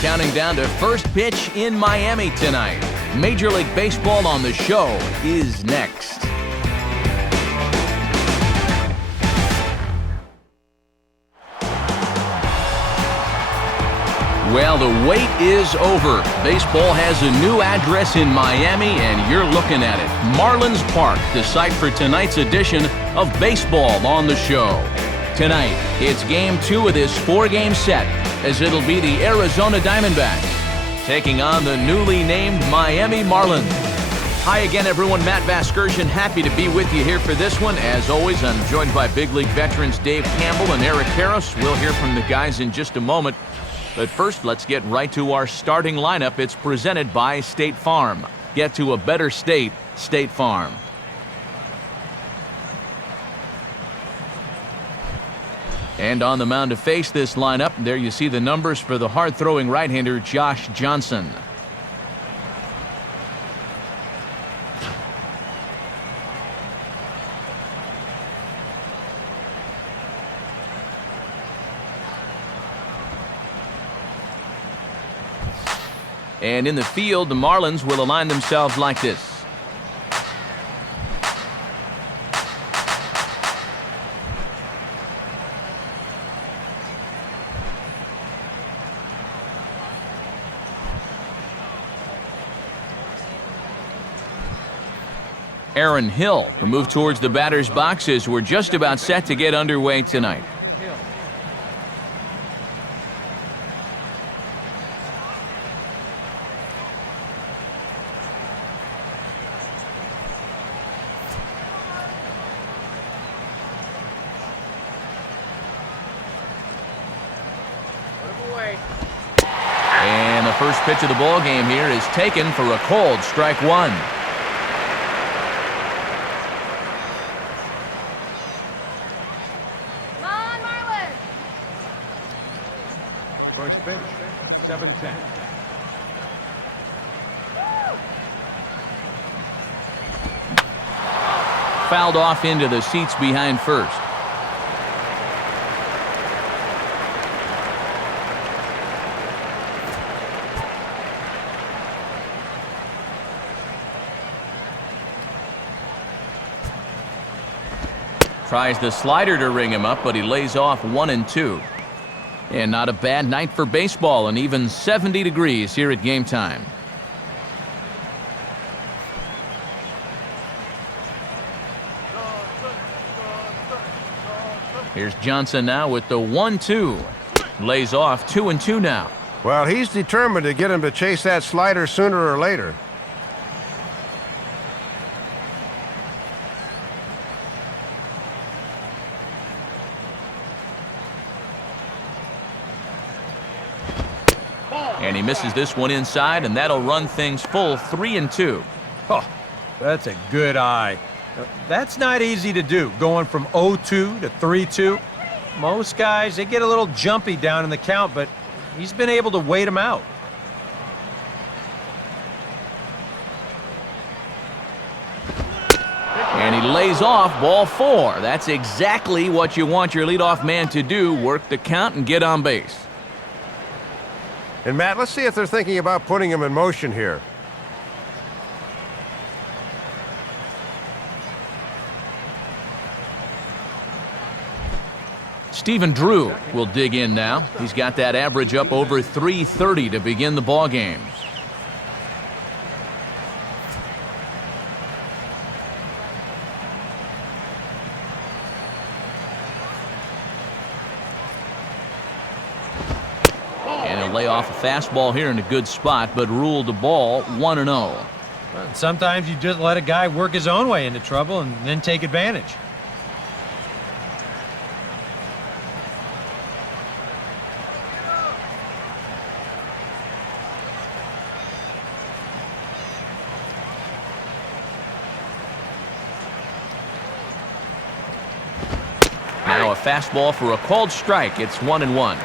counting down to first pitch in Miami tonight. Major League Baseball on the show is next. Well, the wait is over. Baseball has a new address in Miami, and you're looking at it. Marlins Park, the site for tonight's edition of Baseball on the Show. Tonight, it's Game 2 of this 4-game set, as it'll be the Arizona Diamondbacks taking on the newly named Miami Marlins. Hi again, everyone. Matt Vasgersian, happy to be with you here for this one. As always, I'm joined by big league veterans Dave Campbell and Eric Harris. We'll hear from the guys in just a moment. But first, let's get right to our starting lineup. It's presented by State Farm. Get to a better state, State Farm. And on the mound to face this lineup, there you see the numbers for the hard-throwing right-hander Josh Johnson. And in the field, the Marlins will align themselves like this. Aaron Hill will move towards the batter's box as we're just about set to get underway tonight. And the first pitch of the ball game here is taken for a cold strike one. Come on, Marlins! First pitch, 7-10. Fouled off into the seats behind first. Tries the slider to ring him up, but he lays off 1-2. And not a bad night for baseball, and even 70 degrees here at game time. Here's Johnson now with the 1-2. Lays off 2-2 now. Well, he's determined to get him to chase that slider sooner or later. And he misses this one inside, and that'll run things full 3-2. Oh, that's a good eye. That's not easy to do, going from 0-2 to 3-2. Most guys, they get a little jumpy down in the count, but he's been able to wait him out. And he lays off ball 4. That's exactly what you want your leadoff man to do, work the count and get on base. And Matt, let's see if they're thinking about putting him in motion here. Stephen Drew will dig in now. He's got that average up over 330 to begin the ball game. And he'll lay off a fastball here in a good spot, but ruled the ball 1-0. Well, sometimes you just let a guy work his own way into trouble and then take advantage. Now a fastball for a called strike. It's 1-1.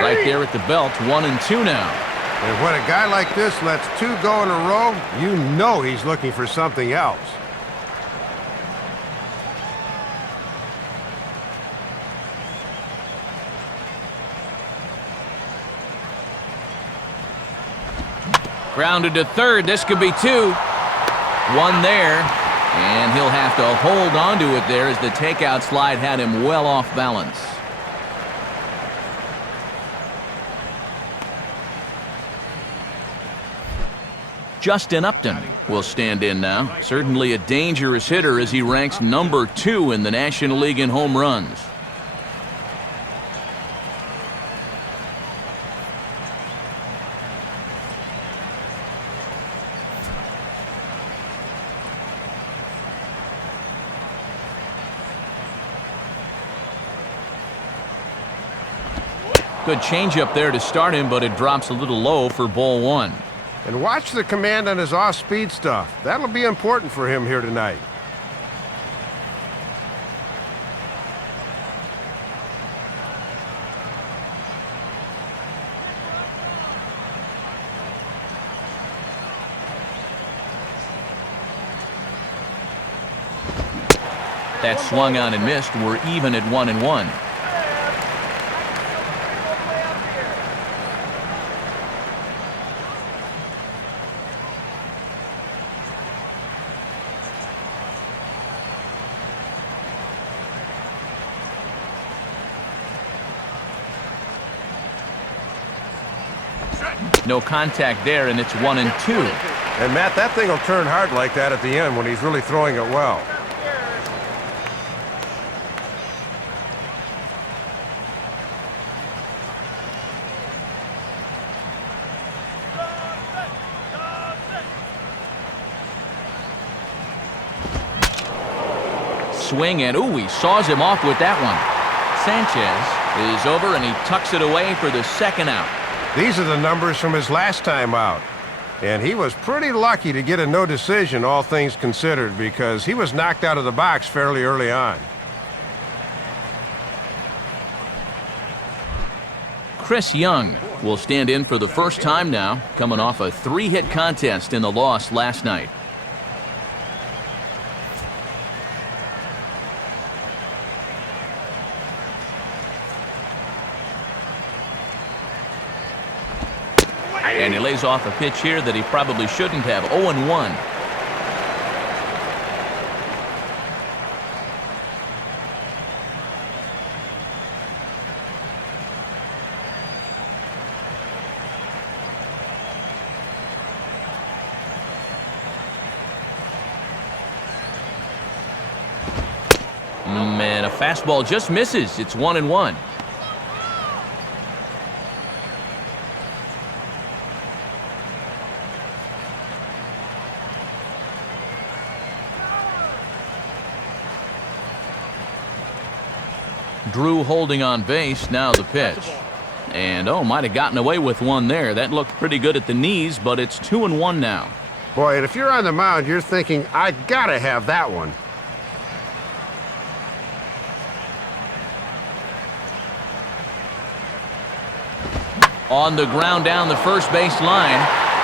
Right there at the belt, 1-2 now. And when a guy like this lets 2 go in a row, you know he's looking for something else. Grounded to third. This could be 2. 1 there. And he'll have to hold on to it there as the takeout slide had him well off balance. Justin Upton will stand in now. Certainly a dangerous hitter as he ranks number 2 in the National League in home runs. Good changeup there to start him, but it drops a little low for ball 1. And watch the command on his off-speed stuff. That'll be important for him here tonight. That swung on and missed. We're even at 1-1. No contact there, and it's 1-2. And Matt, that thing will turn hard like that at the end when he's really throwing it well. Swing, and ooh, he saws him off with that one. Sanchez is over, and he tucks it away for the second out. These are the numbers from his last time out. And he was pretty lucky to get a no decision, all things considered, because he was knocked out of the box fairly early on. Chris Young will stand in for the first time now, coming off a 3-hit contest in the loss last night. And he lays off a pitch here that he probably shouldn't have. 0-1. Man, a fastball just misses. It's 1-1. Drew holding on base, now the pitch. And, oh, might have gotten away with one there. That looked pretty good at the knees, but it's 2-1 now. Boy, and if you're on the mound, you're thinking, I gotta have that one. On the ground down the first base line,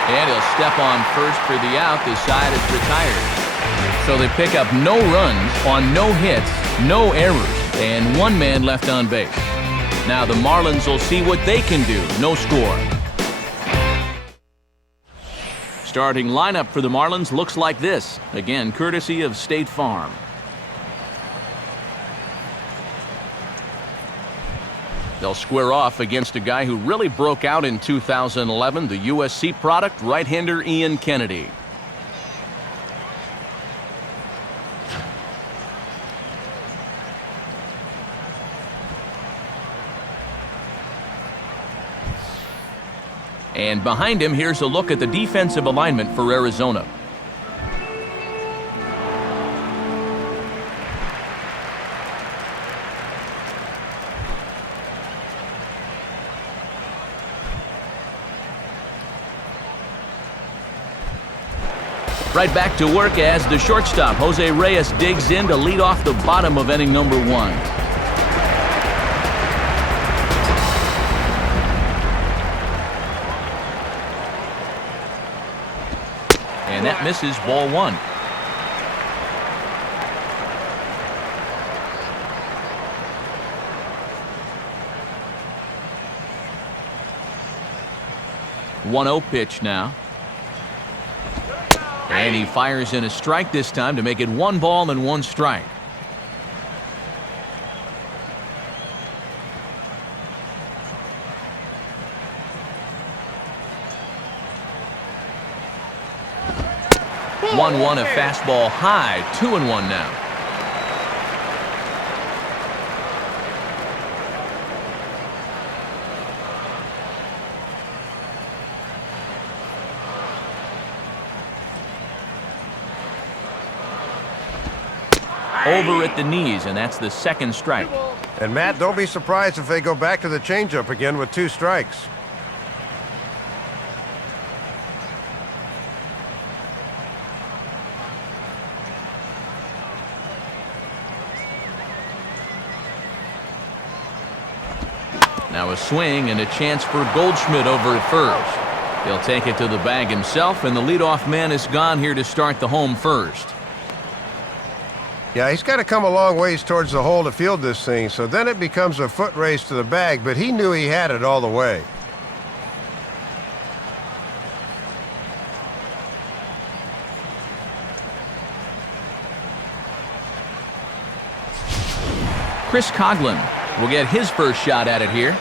and he'll step on first for the out. The side is retired. So they pick up no runs on no hits, no errors, and 1 man left on base. Now the Marlins will see what they can do. No score. Starting lineup for the Marlins looks like this. Again, courtesy of State Farm. They'll square off against a guy who really broke out in 2011, the USC product, right-hander Ian Kennedy. And behind him, here's a look at the defensive alignment for Arizona. Right back to work as the shortstop, Jose Reyes, digs in to lead off the bottom of inning number 1. And that misses, ball one. One-0 pitch now. And he fires in a strike this time to make it 1 ball and 1 strike. One, a fastball high, 2-1 now. Over at the knees, and that's the 2nd strike. And Matt, don't be surprised if they go back to the changeup again with 2 strikes. Now a swing and a chance for Goldschmidt over at first. He'll take it to the bag himself, and the leadoff man is gone here to start the home first. Yeah, he's got to come a long ways towards the hole to field this thing, so then it becomes a foot race to the bag, but he knew he had it all the way. Chris Coughlin will get his first shot at it here.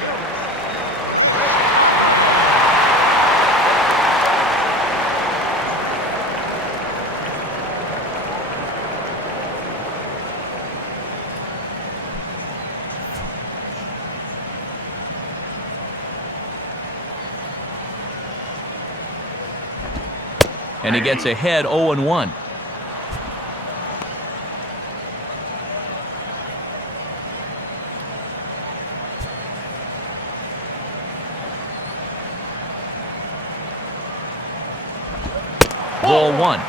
And he gets ahead 0-1. Ball 1.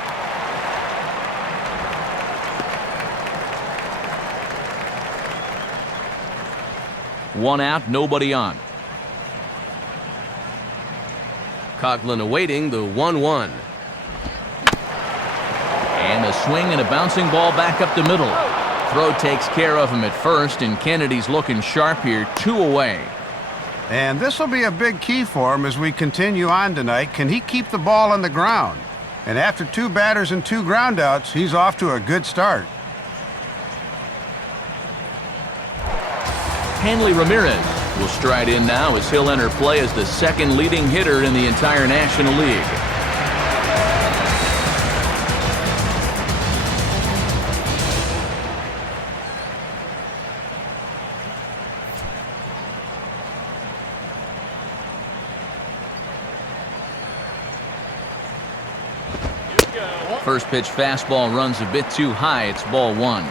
One out, nobody on. Coughlin awaiting the 1-1. And a swing and a bouncing ball back up the middle. Throw takes care of him at first, and Kennedy's looking sharp here, 2 away. And this will be a big key for him as we continue on tonight. Can he keep the ball on the ground? And after 2 batters and 2 groundouts, he's off to a good start. Hanley Ramirez will stride in now as he'll enter play as the 2nd leading hitter in the entire National League. First pitch fastball runs a bit too high. It's ball 1.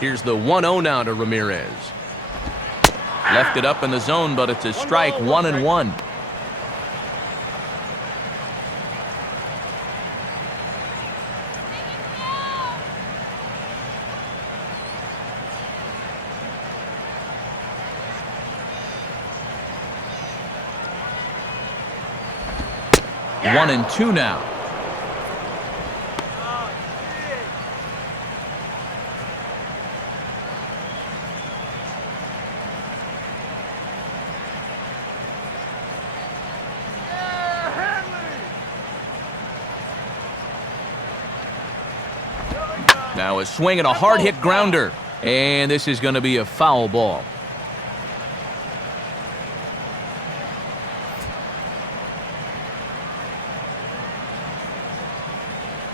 Here's the 1-0 now to Ramirez. Left it up in the zone, but it's a strike, 1-1. One and 2 now. Now a swing and a hard hit grounder. And this is going to be a foul ball.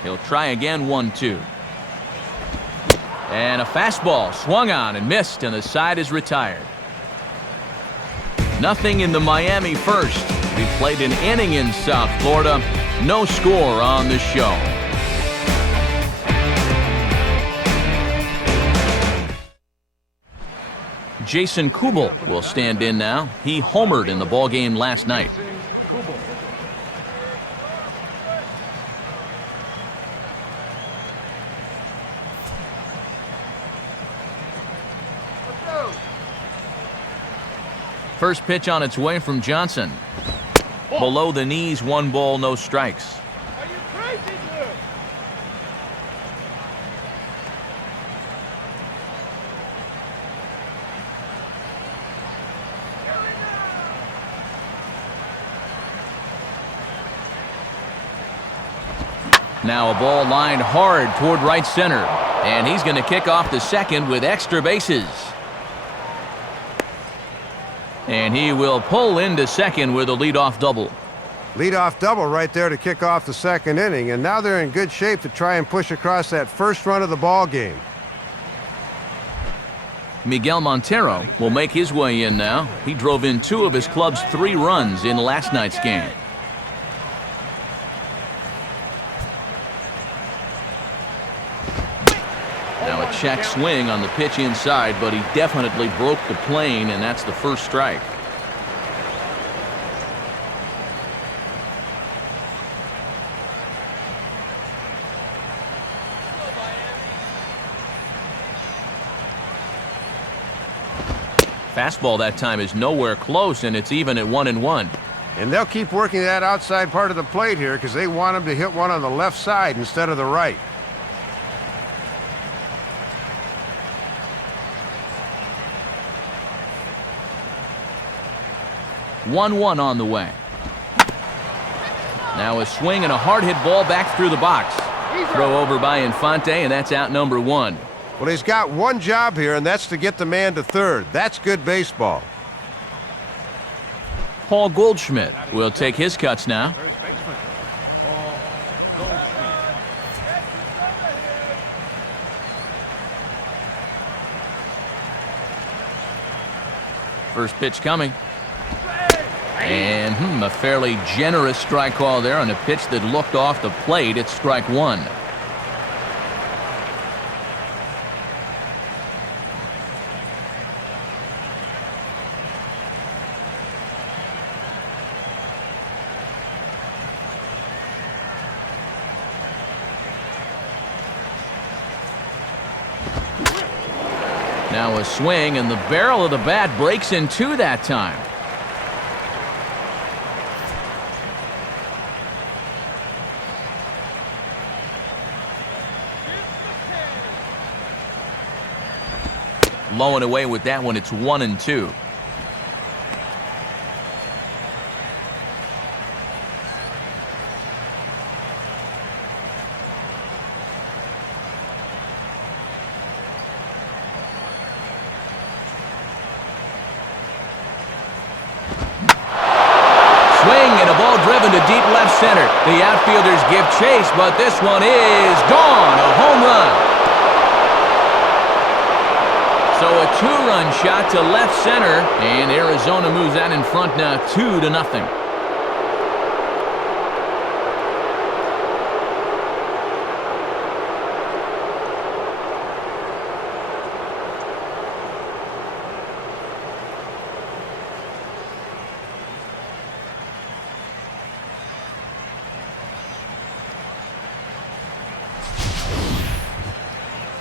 He'll try again, 1-2. And a fastball swung on and missed, and the side is retired. Nothing in the Miami first. We played an inning in South Florida. No score on the show. Jason Kubel will stand in now. He homered in the ballgame last night. First pitch on its way from Johnson. Below the knees, 1 ball, no strikes. Are you crazy, Blue? Now a ball lined hard toward right center. And he's going to kick off the second with extra bases. And he will pull into second with a leadoff double. Leadoff double right there to kick off the second inning, and now they're in good shape to try and push across that first run of the ball game. Miguel Montero will make his way in now. He drove in 2 of his club's 3 runs in last night's game. Now a check swing on the pitch inside, but he definitely broke the plane, and that's the first strike. Fastball that time is nowhere close, and it's even at 1-1. And they'll keep working that outside part of the plate here because they want him to hit one on the left side instead of the right. One on the way. Now a swing and a hard hit ball back through the box. Throw over by Infante, and that's out number 1. Well, he's got one job here, and that's to get the man to third. That's good baseball. Paul Goldschmidt will take his cuts now. First baseman, Paul Goldschmidt. First pitch coming. And a fairly generous strike call there on a pitch that looked off the plate. It's strike 1. Now a swing, and the barrel of the bat breaks in 2 that time. Low and away with that one. It's 1-2. Driven to deep left center. The outfielders give chase, but this one is gone. A home run. So a 2-run shot to left center, and Arizona moves out in front now 2-0.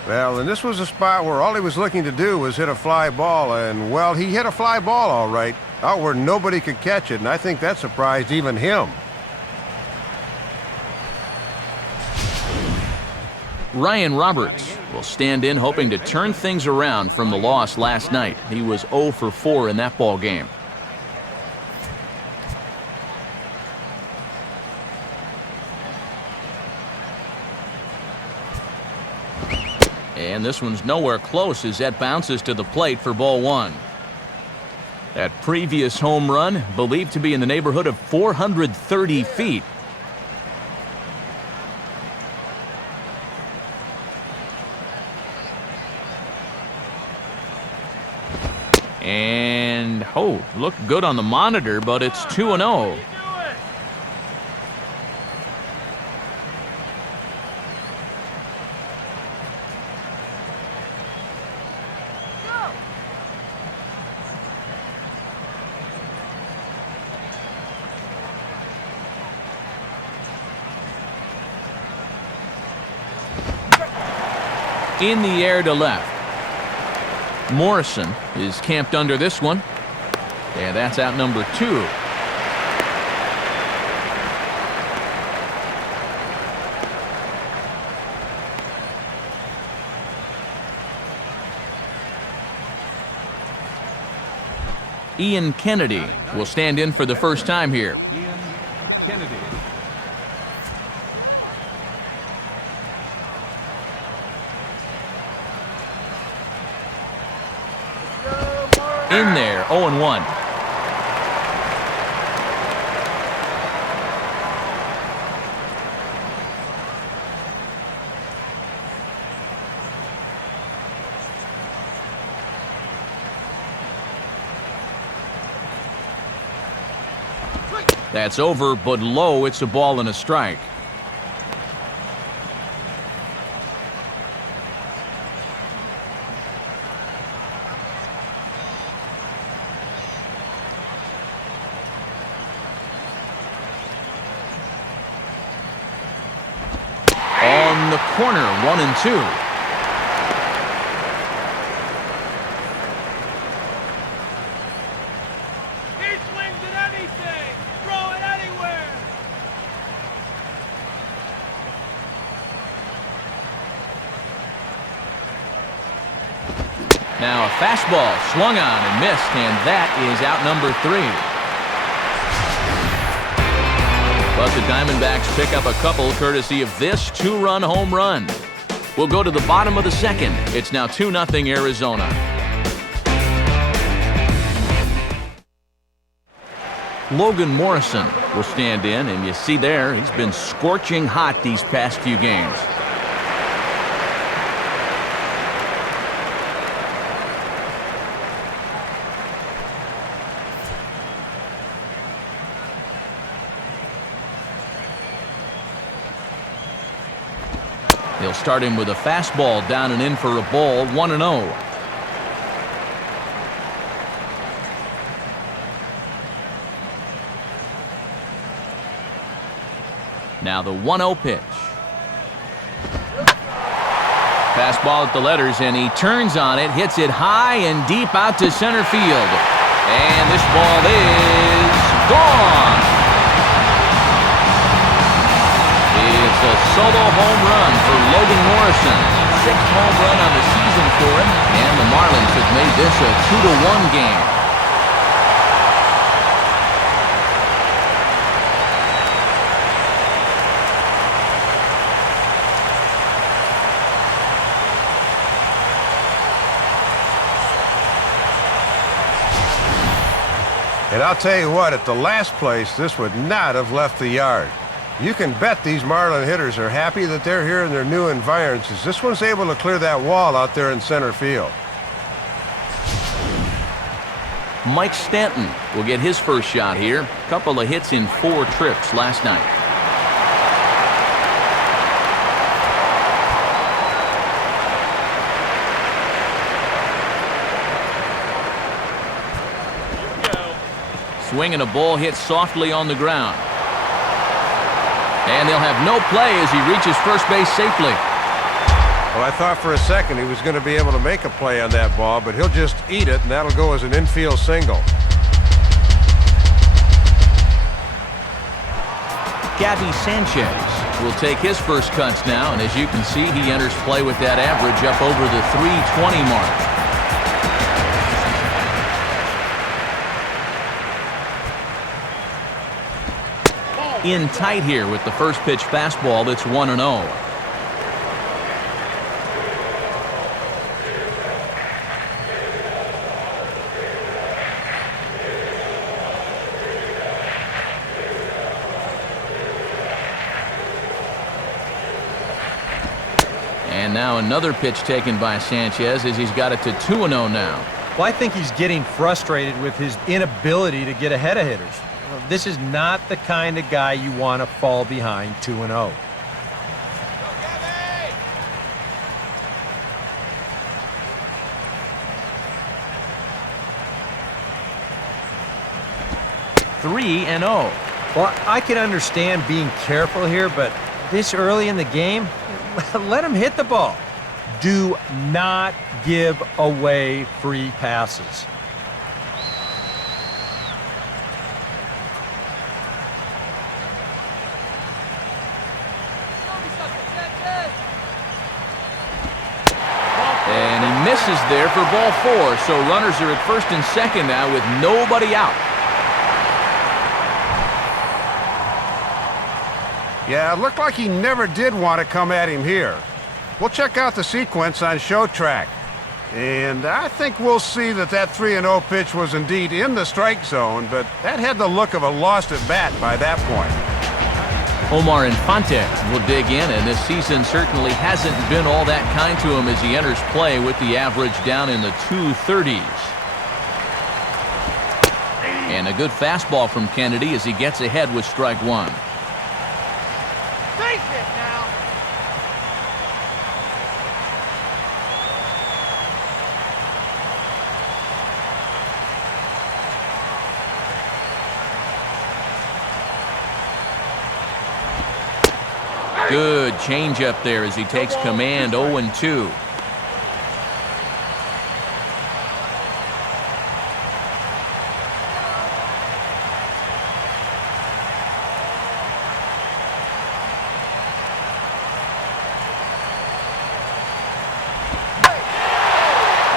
Well, and this was a spot where all he was looking to do was hit a fly ball, and, well, he hit a fly ball all right, out where nobody could catch it, and I think that surprised even him. Ryan Roberts will stand in hoping to turn things around from the loss last night. He was 0 for 4 in that ball game. And this one's nowhere close as that bounces to the plate for ball 1. That previous home run believed to be in the neighborhood of 430 feet. And, looked good on the monitor, but it's 2-0. In the air to left. Morrison is camped under this one. And that's out number 2. Ian Kennedy will stand in for the first time here. Ian Kennedy. In there, 0-1. That's over, but low. It's a ball and a strike. On the corner, 1-2. Now a fastball swung on and missed, and that is out number 3. But the Diamondbacks pick up a couple courtesy of this 2-run home run. We'll go to the bottom of the second. It's now 2-0 Arizona. Logan Morrison will stand in, and you see there, he's been scorching hot these past few games. He'll start him with a fastball down and in for a ball, 1-0. Now the 1-0 pitch. Fastball at the letters, and he turns on it, hits it high and deep out to center field. And this ball is gone. It's a solo home run for Logan Morrison. 6th home run on the season for him, and the Marlins have made this a 2-1 game. And I'll tell you what, at the last place, this would not have left the yard. You can bet these Marlin hitters are happy that they're here in their new environs, as this one's able to clear that wall out there in center field. Mike Stanton will get his first shot here. Couple of hits in 4 trips last night. Swing and a ball hit softly on the ground. And they'll have no play as he reaches first base safely. Well, I thought for a second he was going to be able to make a play on that ball, but he'll just eat it, and that'll go as an infield single. Gabby Sanchez will take his first cuts now, and as you can see, he enters play with that average up over the 320 mark. In tight here with the first pitch fastball. It's 1-0. And now another pitch taken by Sanchez as he's got it to 2-0 now. Well, I think he's getting frustrated with his inability to get ahead of hitters. This is not the kind of guy you want to fall behind 2-0. Three and 0. Well, I can understand being careful here, but this early in the game, let him hit the ball. Do not give away free passes. And he misses there for ball 4, so runners are at first and second now with nobody out. Yeah, it looked like he never did want to come at him here. We'll check out the sequence on Show Track. And I think we'll see that 3-0 pitch was indeed in the strike zone, but that had the look of a lost at bat by that point. Omar Infante will dig in, and this season certainly hasn't been all that kind to him as he enters play with the average down in the 230s. And a good fastball from Kennedy as he gets ahead with strike 1. Face it now. Good changeup there as he takes command. 0-2.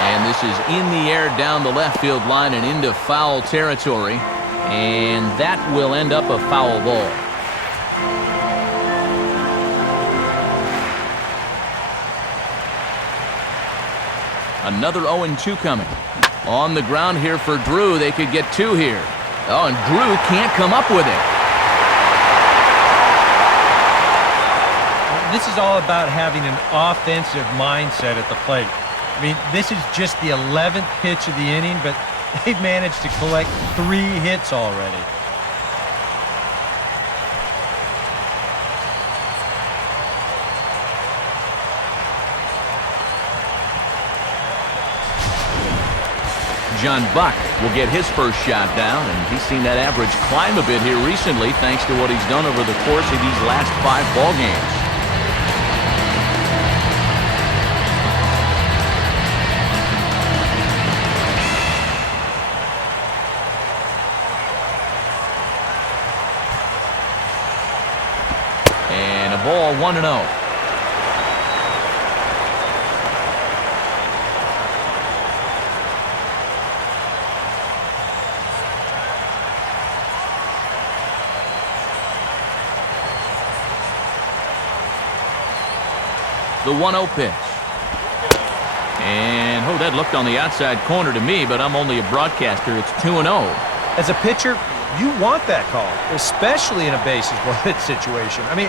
And this is in the air down the left field line and into foul territory. And that will end up a foul ball. Another 0-2 coming. On the ground here for Drew. They could get 2 here. Oh, and Drew can't come up with it. This is all about having an offensive mindset at the plate. I mean, this is just the 11th pitch of the inning, but they've managed to collect 3 hits already. John Buck will get his first shot down, and he's seen that average climb a bit here recently thanks to what he's done over the course of these last 5 ball games. And a ball 1-0. The 1-0 pitch. And, oh, that looked on the outside corner to me, but I'm only a broadcaster. It's 2-0. As a pitcher, you want that call, especially in a bases loaded situation. I mean,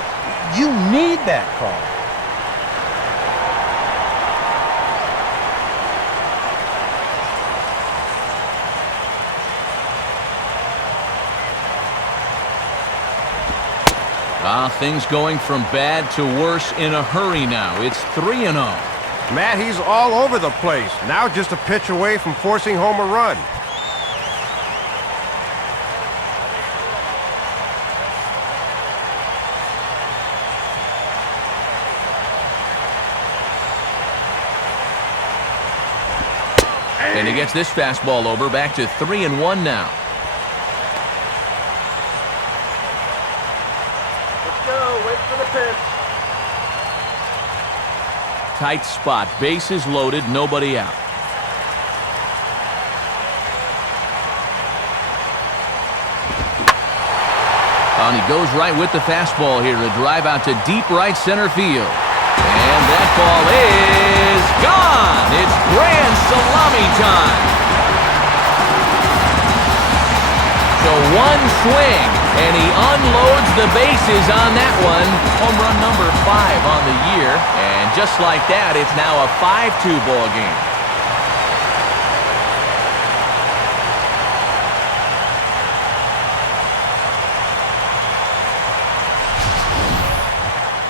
you need that call. Things going from bad to worse in a hurry now. It's 3-0. Matt, he's all over the place. Now just a pitch away from forcing home a run. And he gets this fastball over, back to 3-1 now. Tight spot, bases loaded, nobody out. And he goes right with the fastball here, a drive out to deep right center field. And that ball is gone! It's grand salami time! So one swing, and he unloads the bases on that one. Home run number 5 on the year. And just like that, it's now a 5-2 ball game.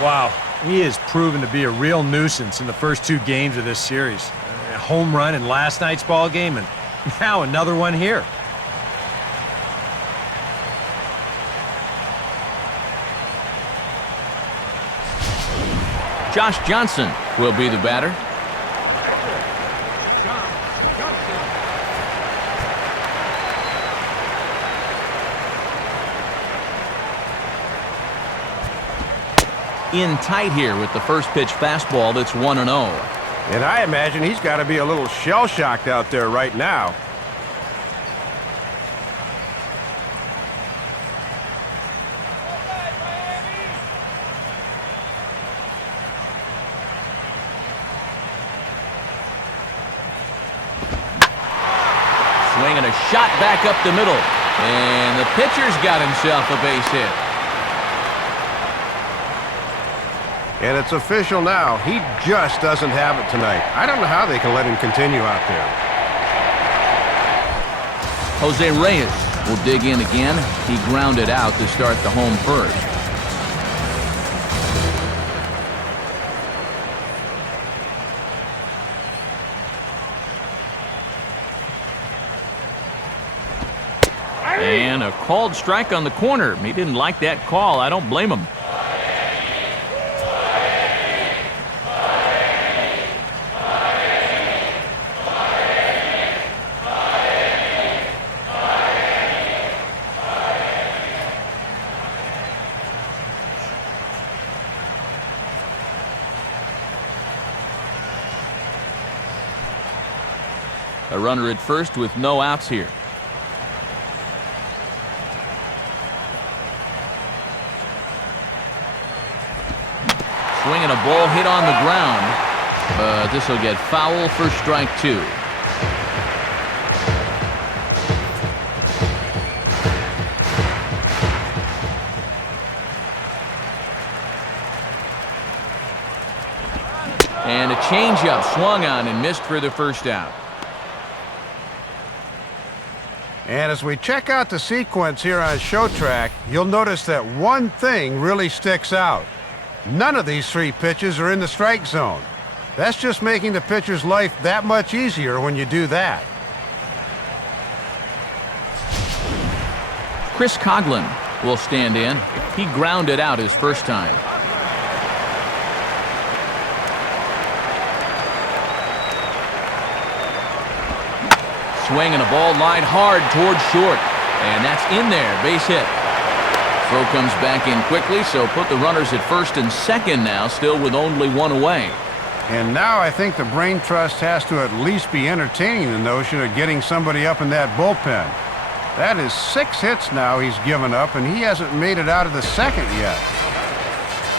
Wow, he has proven to be a real nuisance in the first 2 games of this series. A home run in last night's ball game, and now another one here. Josh Johnson will be the batter. In tight here with the first pitch fastball that's 1-0. And I imagine he's got to be a little shell-shocked out there right now. Swinging a shot back up the middle. And the pitcher's got himself a base hit. And it's official now. He just doesn't have it tonight. I don't know how they can let him continue out there. Jose Reyes will dig in again. He grounded out to start the home first. And a called strike on the corner. He didn't like that call. I don't blame him. A runner at first with no outs here. Swinging a ball hit on the ground. This will get foul for strike 2. And a changeup swung on and missed for the first out. And as we check out the sequence here on Show Track, you'll notice that one thing really sticks out. None of these 3 pitches are in the strike zone. That's just making the pitcher's life that much easier when you do that. Chris Coghlan will stand in. He grounded out his first time. Swinging a ball line hard towards short. And that's in there. Base hit. Throw comes back in quickly, so put the runners at first and second now, still with only 1 away. And now I think the Brain Trust has to at least be entertaining the notion of getting somebody up in that bullpen. That is 6 hits now he's given up, and he hasn't made it out of the second yet.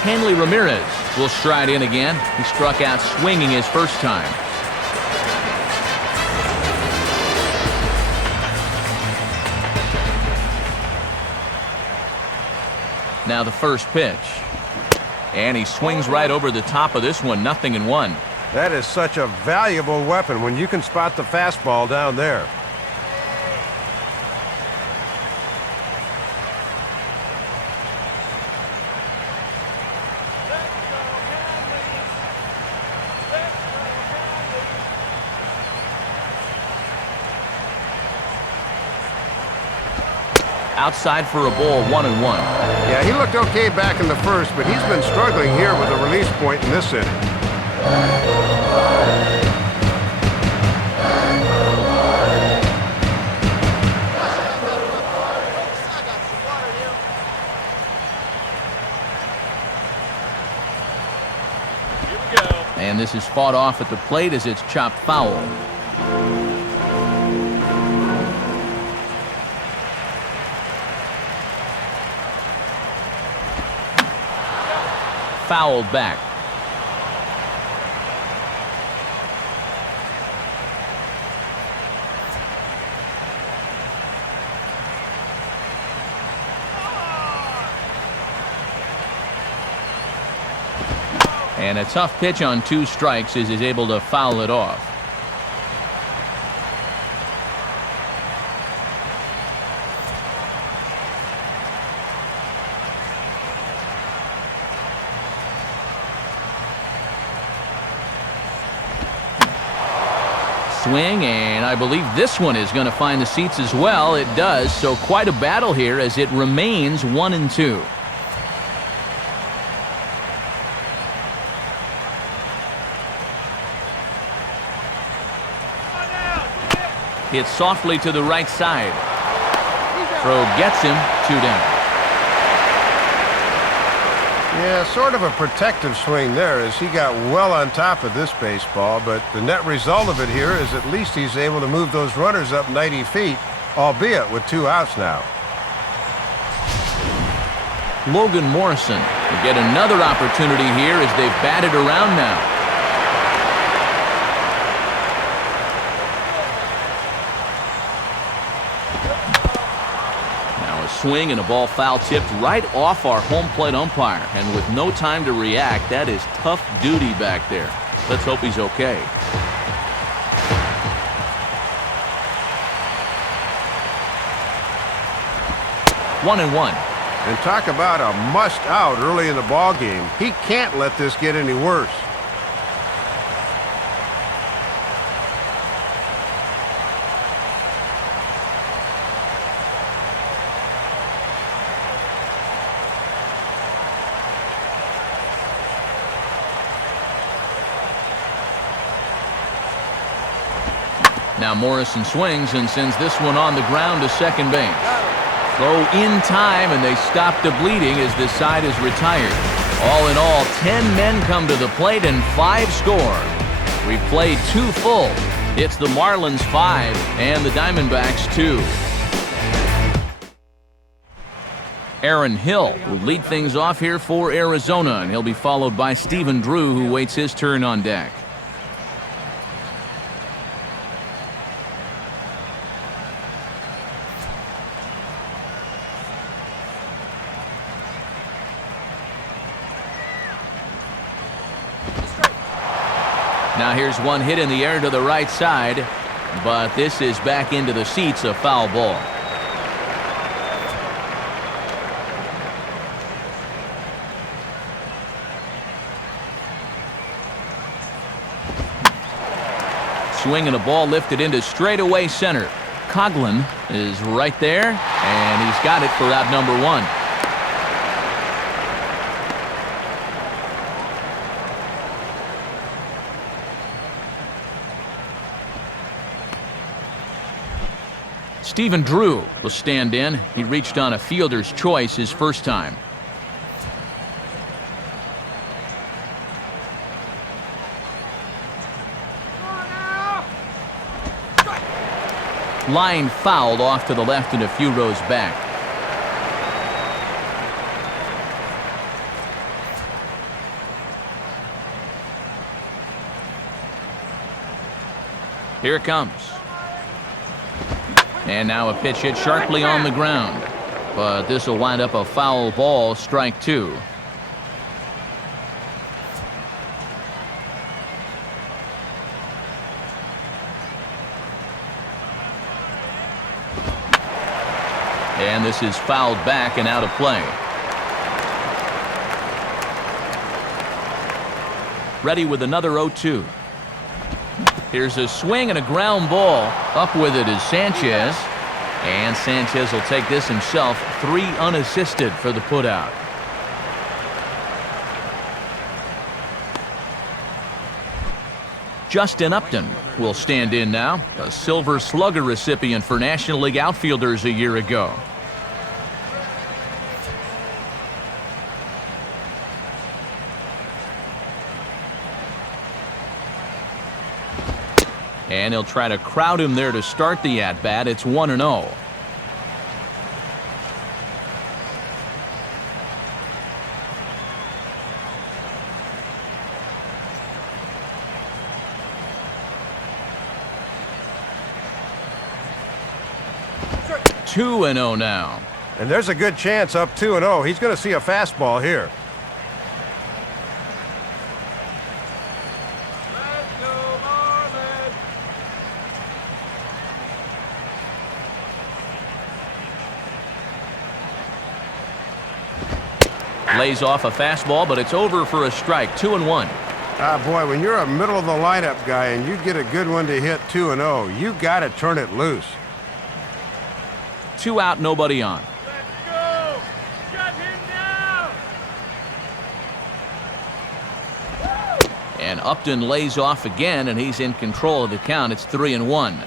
Hanley Ramirez will stride in again. He struck out swinging his first time. Now the first pitch. And he swings right over the top of this one, 0-1. That is such a valuable weapon when you can spot the fastball down there. Outside for a ball, 1-1. Yeah, he looked okay back in the first, but he's been struggling here with a release point in this inning. And this is fought off at the plate as it's chopped foul. Fouled back. And a tough pitch on 2 strikes as he's able to foul it off. Swing, and I believe this one is going to find the seats as well. It does, so quite a battle here as it remains 1-2. Hits softly to the right side. Throw gets him, 2 down. Yeah, sort of a protective swing there as he got well on top of this baseball, but the net result of it here is at least he's able to move those runners up 90 feet, albeit with 2 outs now. Logan Morrison will get another opportunity here as they've batted around now. Swing and a ball foul tipped right off our home plate umpire, and with no time to react, that is tough duty back there. Let's hope he's okay. One and one. And talk about a must out early in the ball game. He can't let this get any worse. Now Morrison swings and sends this one on the ground to second base. Throw in time, and they stop the bleeding as this side is retired. All in all, 10 men come to the plate and 5 score. We've played 2 full. It's the Marlins 5 and the Diamondbacks 2. Aaron Hill will lead things off here for Arizona, and he'll be followed by Stephen Drew, who waits his turn on deck. Now here's one hit in the air to the right side, but this is back into the seats, a foul ball. Swing and a ball lifted into straightaway center. Coughlin is right there, and he's got it for out number 1. Stephen Drew will stand in. He reached on a fielder's choice his first time. Line fouled off to the left and a few rows back. Here it comes. And now a pitch hit sharply on the ground. But this will wind up a foul ball, strike 2. And this is fouled back and out of play. Ready with another 0-2. Here's a swing and a ground ball. Up with it is Sanchez. And Sanchez will take this himself. 3 unassisted for the putout. Justin Upton will stand in now. A Silver Slugger recipient for National League outfielders a year ago. And he'll try to crowd him there to start the at-bat. It's 1-0. Two 2-0 now. And there's a good chance up 2-0. He's going to see a fastball here. Lays off a fastball, but it's over for a strike. 2-1. Ah, boy, when you're a middle of the lineup guy and you get a good one to hit 2-0, you got to turn it loose. 2 out, nobody on. Let's go! Shut him down! And Upton lays off again, and he's in control of the count. It's 3-1.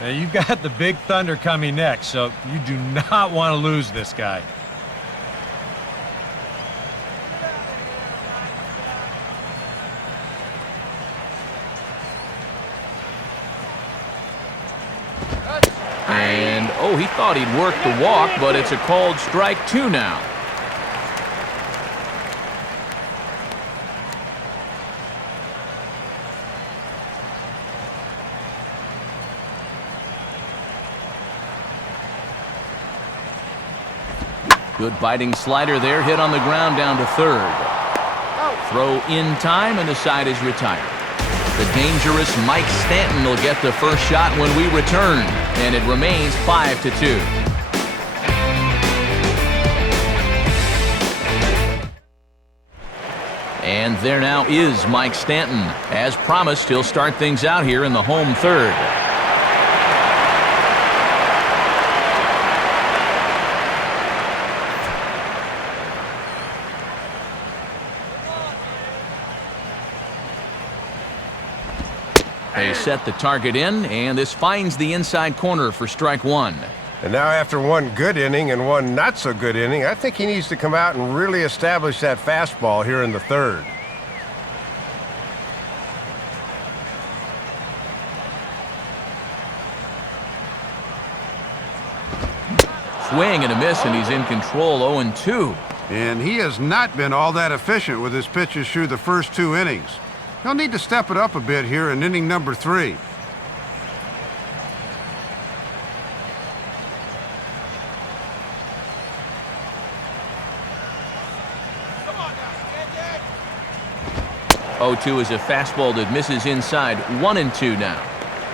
Now, you've got the Big Thunder coming next, so you do not want to lose this guy. And, oh, he thought he'd work the walk, but it's a called strike 2 now. Good biting slider there, hit on the ground down to third. Throw in time, and the side is retired. The dangerous Mike Stanton will get the first shot when we return, and it remains 5-2. And there now is Mike Stanton. As promised, he'll start things out here in the home third. They set the target in, and this finds the inside corner for strike 1. And now after one good inning and one not so good inning, I think he needs to come out and really establish that fastball here in the third. Swing and a miss, and he's in control 0-2. And he has not been all that efficient with his pitches through the first 2 innings. He'll need to step it up a bit here in inning number 3. Come on now, stand 0-2 is a fastball that misses inside. 1-2 now.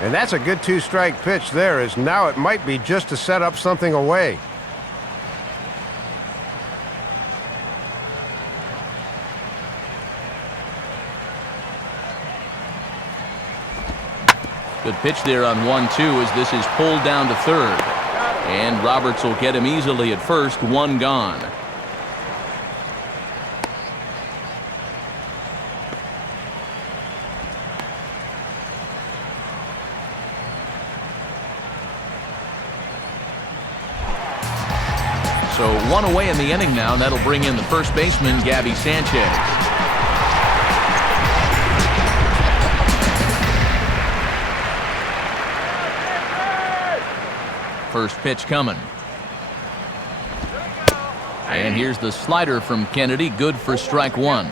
And that's a good 2-strike pitch there, as now it might be just to set up something away. Good pitch there on 1-2 as this is pulled down to third. And Roberts will get him easily at first, 1 gone. So 1 away in the inning now, and that'll bring in the first baseman, Gabby Sanchez. First pitch coming. And here's the slider from Kennedy, good for strike 1.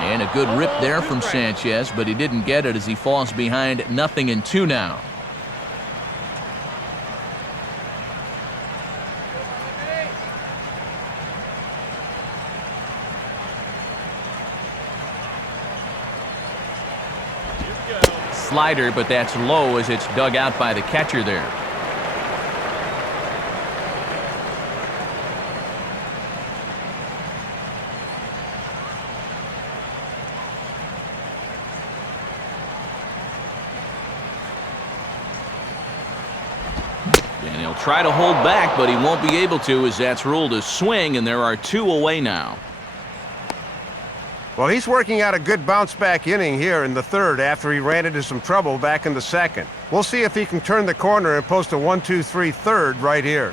And a good rip there from Sanchez, but he didn't get it as he falls behind 0-2 now. Slider, but that's low as it's dug out by the catcher there. And he'll try to hold back, but he won't be able to as that's ruled a swing, and there are 2 away now. Well, he's working out a good bounce-back inning here in the third after he ran into some trouble back in the second. We'll see if he can turn the corner and post a 1-2-3 third right here.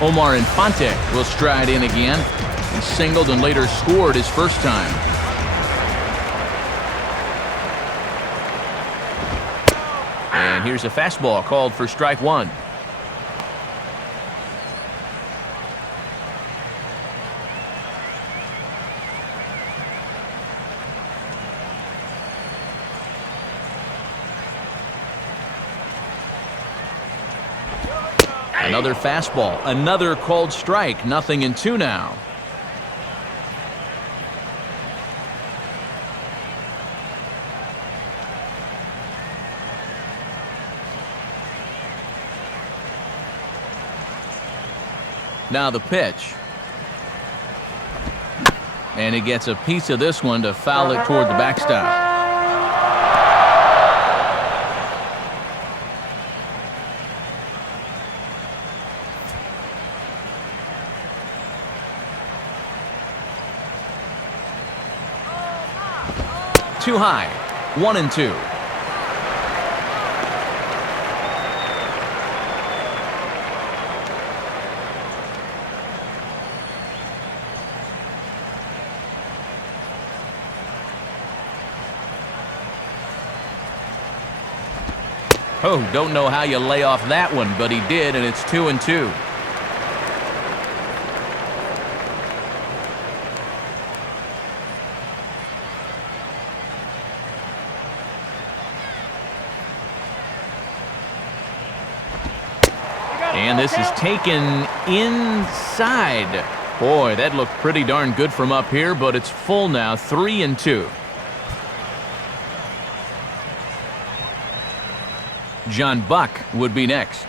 Omar Infante will stride in again. He singled and later scored his first time. And here's a fastball called for strike 1. Another fastball, another called strike, 0-2 now. Now the pitch. And he gets a piece of this one to foul it toward the backstop. Too high. 1-2. Oh, don't know how you lay off that one, but he did, and it's 2-2. And this is taken inside. Boy, that looked pretty darn good from up here, but it's full now, 3-2. John Buck would be next.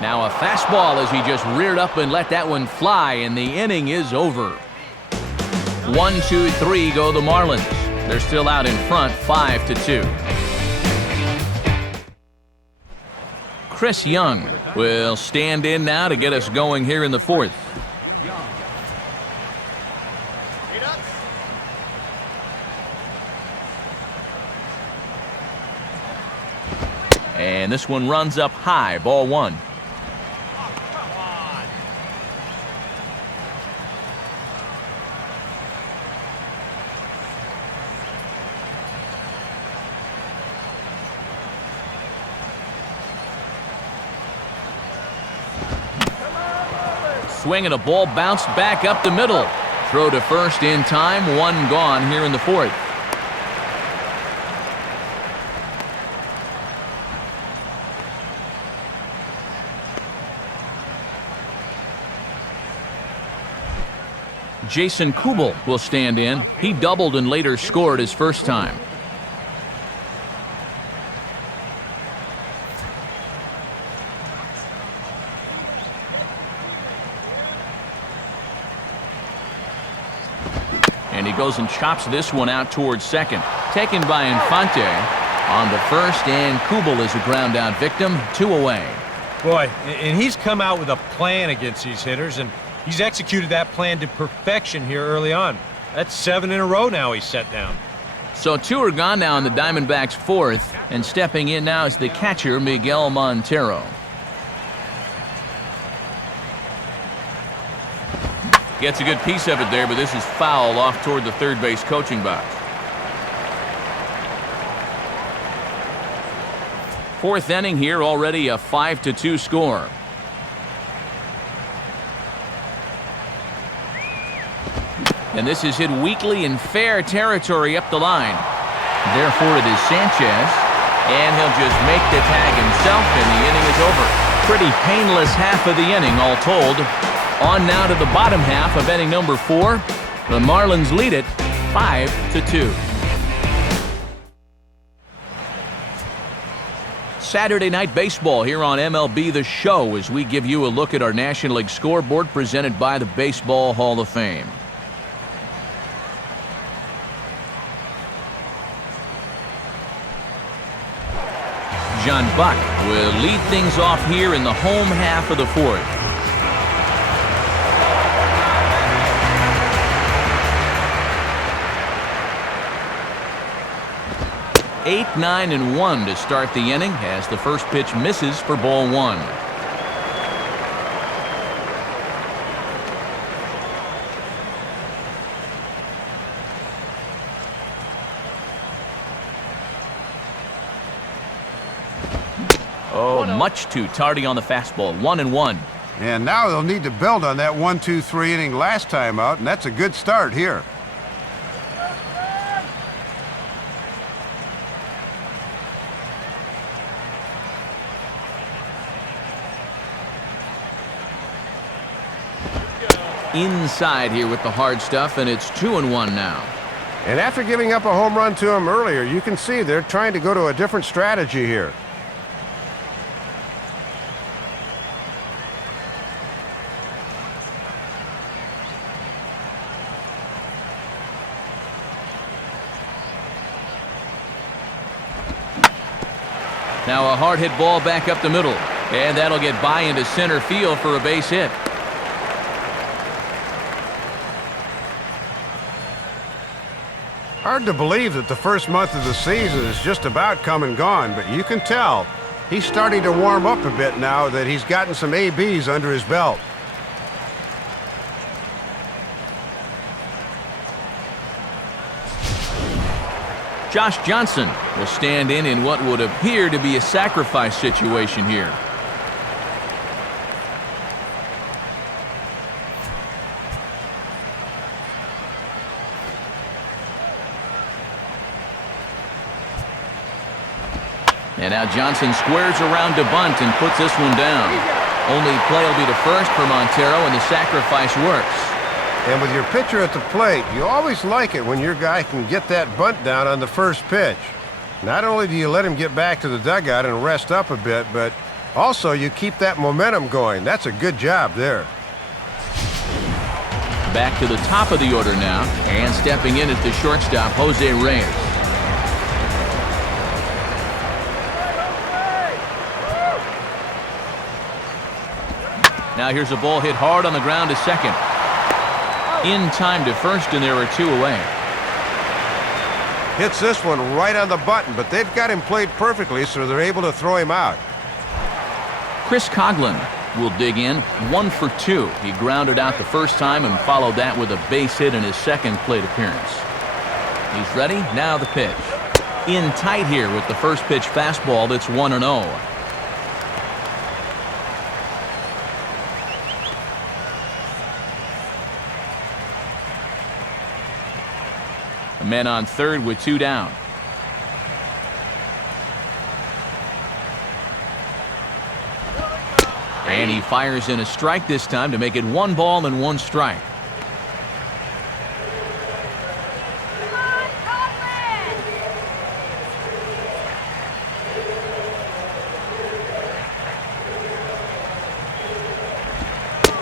Now a fastball as he just reared up and let that one fly, and the inning is over. 1, 2, 3 go the Marlins. They're still out in front, 5-2. Chris Young will stand in now to get us going here in the fourth. And this one runs up high, ball 1. Swing and a ball bounced back up the middle. Throw to first in time, 1 gone here in the fourth. Jason Kubel will stand in. He doubled and later scored his first time. And he goes and chops this one out towards second. Taken by Infante on to first, and Kubel is a ground out victim, 2 away. Boy, and he's come out with a plan against these hitters, and he's executed that plan to perfection here early on. That's 7 in a row now he's set down. So 2 are gone now in the Diamondbacks' fourth, and stepping in now is the catcher, Miguel Montero. Gets a good piece of it there, but this is foul off toward the third base coaching box. Fourth inning here, already a 5-2 score. And this is hit weakly in fair territory up the line. Therefore, it is Sanchez, and he'll just make the tag himself, and the inning is over. Pretty painless half of the inning, all told. On now to the bottom half of inning number 4. The Marlins lead it 5-2. Saturday Night Baseball here on MLB The Show as we give you a look at our National League scoreboard presented by the Baseball Hall of Fame. John Buck will lead things off here in the home half of the fourth. 8, 9, and 1 to start the inning as the first pitch misses for ball 1. Oh, much too tardy on the fastball. 1-1. And now they'll need to build on that 1-2-3 inning last time out, and that's a good start here. Inside here with the hard stuff, and it's 2-1 now. And after giving up a home run to him earlier, you can see they're trying to go to a different strategy here. Now a hard hit ball back up the middle, and that'll get by into center field for a base hit. Hard to believe that the first month of the season is just about come and gone, but you can tell he's starting to warm up a bit now that he's gotten some ABs under his belt. Josh Johnson will stand in what would appear to be a sacrifice situation here. And now Johnson squares around to bunt and puts this one down. Only play will be to first for Montero, and the sacrifice works. And with your pitcher at the plate, you always like it when your guy can get that bunt down on the first pitch. Not only do you let him get back to the dugout and rest up a bit, but also you keep that momentum going. That's a good job there. Back to the top of the order now, and stepping in at the shortstop, Jose Reyes. Now here's a ball hit hard on the ground to second. In time to first, and there are two away. Hits this one right on the button, but they've got him played perfectly, so they're able to throw him out. Chris Coghlan will dig in, 1 for 2. He grounded out the first time and followed that with a base hit in his second plate appearance. He's ready, now the pitch. In tight here with the first pitch fastball that's 1-0. Men on third with 2 down. And he fires in a strike this time to make it 1 ball and 1 strike.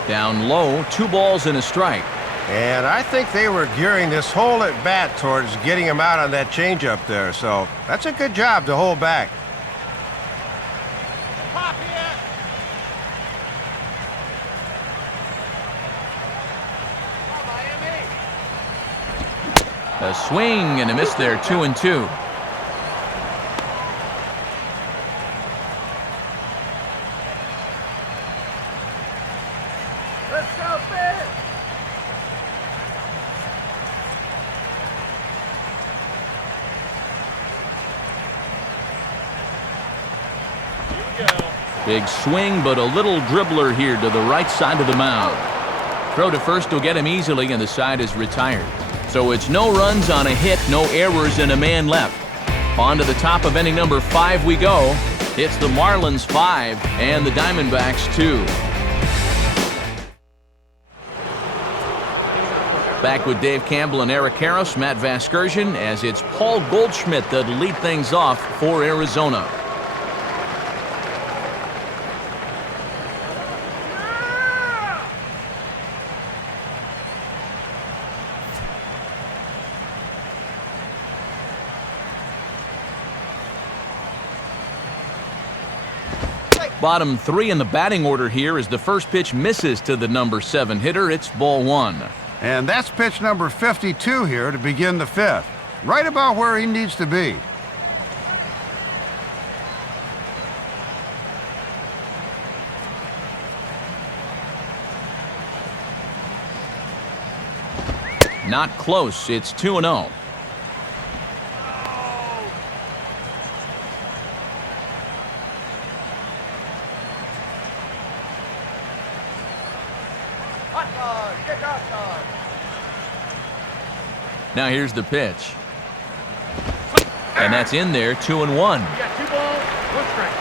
Down low, 2 balls and a strike. And I think they were gearing this whole at bat towards getting him out on that changeup there, so that's a good job to hold back. Pop here. Come, Miami. A swing and a miss there, 2-2. Let's go, Fitz. Big swing, but a little dribbler here to the right side of the mound. Throw to first will get him easily, and the side is retired. So it's no runs on a hit, no errors, and a man left. On to the top of inning number 5 we go. It's the Marlins 5 and the Diamondbacks 2. Back with Dave Campbell and Eric Karros, Matt Vasgersian, as it's Paul Goldschmidt that lead things off for Arizona. Bottom 3 in the batting order here as the first pitch misses to the number 7 hitter. It's ball 1. And that's pitch number 52 here to begin the 5th. Right about where he needs to be. Not close. It's 2-0. Now here's the pitch. And that's in there, 2-1. You got 2 balls, 1 strike.